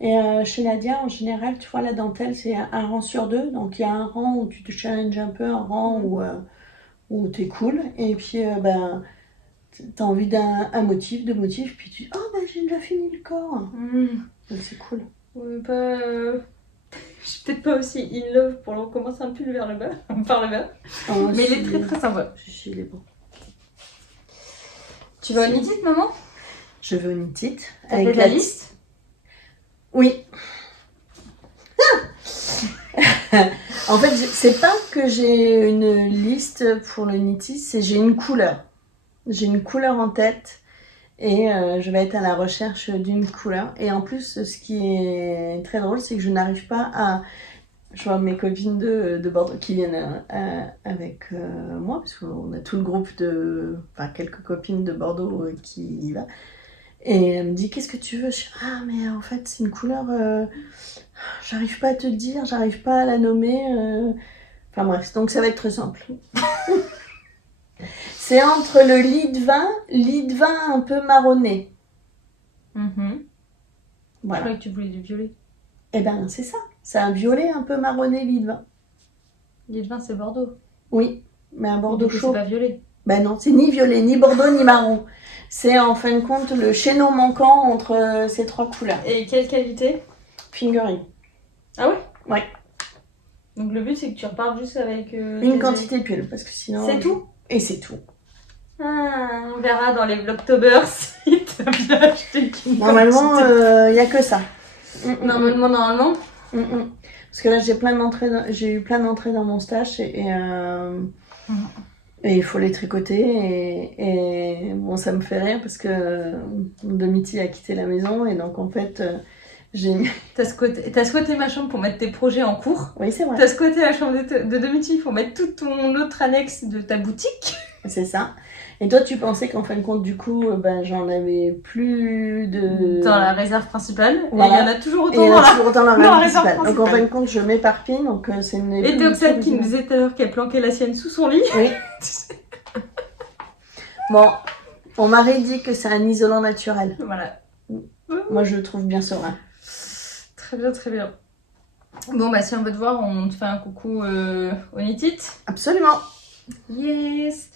Et chez Nadia, en général, tu vois, la dentelle, c'est un rang sur 2. Donc, il y a un rang où tu te challenges un peu, un rang où t'es cool. Et puis, t'as envie d'un motif, deux motifs. Puis tu dis, oh, j'ai déjà fini le corps. Donc, c'est cool. Oui, pas... Je suis peut-être pas aussi in love pour recommencer un pull vers le bas, par le bas. Oh, Mais il si, est très très sympa. Si, il est bon. Tu vas au Knit It, maman? Je veux une petite. T'as fait la liste? Oui. En fait, c'est pas que j'ai une liste pour le Knit It, c'est j'ai une couleur. J'ai une couleur en tête et je vais être à la recherche d'une couleur. Et en plus, ce qui est très drôle, c'est que je n'arrive pas à... Je vois mes copines de Bordeaux qui viennent avec moi, parce qu'on a tout le groupe enfin, quelques copines de Bordeaux qui y va. Et elle me dit, qu'est-ce que tu veux? Je dis, ah, mais en fait, c'est une couleur, j'arrive pas à te dire, j'arrive pas à la nommer. Enfin bref, donc ça va être très simple. C'est entre le lit de vin un peu marronné. Je Voilà. croyais que tu voulais du violet. Et ben c'est ça. C'est un violet un peu marronné, lit de vin. Lit de vin, c'est Bordeaux. Oui, mais un Bordeaux Du coup, chaud. c'est pas violet. Ben non, c'est ni violet, ni bordeaux, ni marron. C'est en fin de compte le chaînon manquant entre ces trois couleurs. Et quelle qualité? Fingering. Ah ouais? Ouais. Donc le but, c'est que tu repartes juste avec... Une quantité de pull, parce que sinon... C'est tout? Et c'est tout. Ah, on verra dans les Vlogtober si t'as bien acheté qu'une Normalement, quantité. il n'y a que ça. Normalement. Parce que là, j'ai eu plein d'entrées dans mon stash et il faut les tricoter. Et bon, ça me fait rire parce que Domiti a quitté la maison et donc en fait, j'ai... T'as squatté ma chambre pour mettre tes projets en cours. Oui, c'est vrai. T'as squatté la chambre de Domiti pour mettre tout ton autre annexe de ta boutique. C'est ça. Et toi, tu pensais qu'en fin de compte, du coup, j'en avais plus de... Dans la réserve principale. Voilà. Et il y en a toujours Et autant il y dans en a la... toujours autant dans dans la la réserve principale. Donc en principale. fin de compte, je m'éparpille. Donc c'est une... Et Doxette qui nous disait tout à l'heure qu'elle planquait la sienne sous son lit. Oui. Bon, mon mari dit que c'est un isolant naturel. Voilà. Moi, je le trouve bien serein. Très bien, très bien. Bon, bah si on veut te voir, on te fait un coucou au Nitit. Absolument. Yes.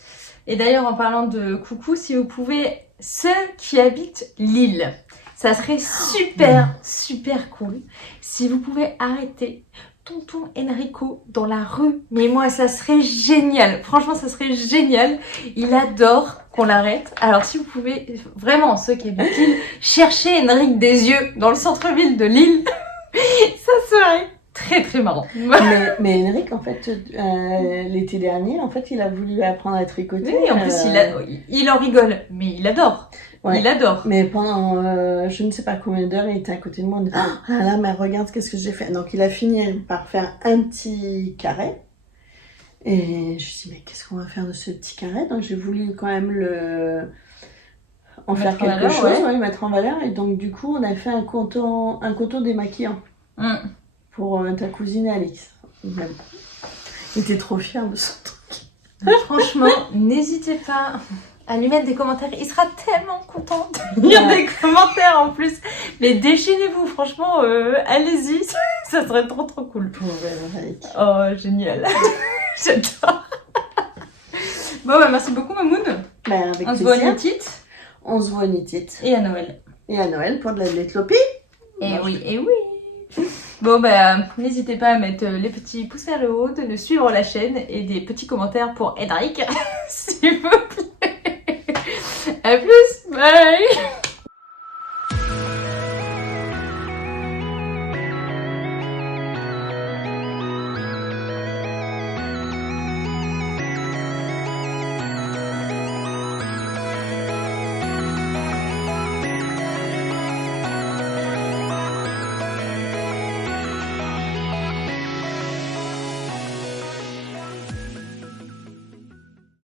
Et d'ailleurs, en parlant de coucou, si vous pouvez, ceux qui habitent Lille, ça serait super cool si vous pouvez arrêter tonton Enrico dans la rue. Mais moi, ça serait génial. Franchement, ça serait génial. Il adore qu'on l'arrête. Alors, si vous pouvez, vraiment, ceux qui habitent Lille, chercher Enric des yeux dans le centre-ville de Lille, ça serait très marrant. Mais Henrik, en fait, l'été dernier, en fait, il a voulu apprendre à tricoter. Oui, en plus, il en rigole, mais il adore. Ouais. Il adore. Mais pendant je ne sais pas combien d'heures, il était à côté de moi. Ah là, mais regarde qu'est-ce que j'ai fait. Donc, il a fini par faire un petit carré. Et je me suis dit, mais qu'est-ce qu'on va faire de ce petit carré? Donc, j'ai voulu quand même en faire quelque chose, ouais, mettre en valeur. Et donc, du coup, on a fait un coton démaquillant. Pour ta cousine Alix. Même. Il était trop fier de son truc. Franchement, n'hésitez pas à lui mettre des commentaires. Il sera tellement content de lire des commentaires en plus. Mais déchaînez-vous, franchement, allez-y. Ça serait trop cool. Oh, génial. J'adore. Bon, bah merci beaucoup, Mamoun. Ben, avec On se voit à plaisir. Nitit. On se voit à Nitit. Et à Noël. Et à Noël pour de la létlopie. Et oui. Bon, bah, n'hésitez pas à mettre les petits pouces vers le haut, de nous suivre la chaîne et des petits commentaires pour Edric, s'il vous plaît. À plus, bye.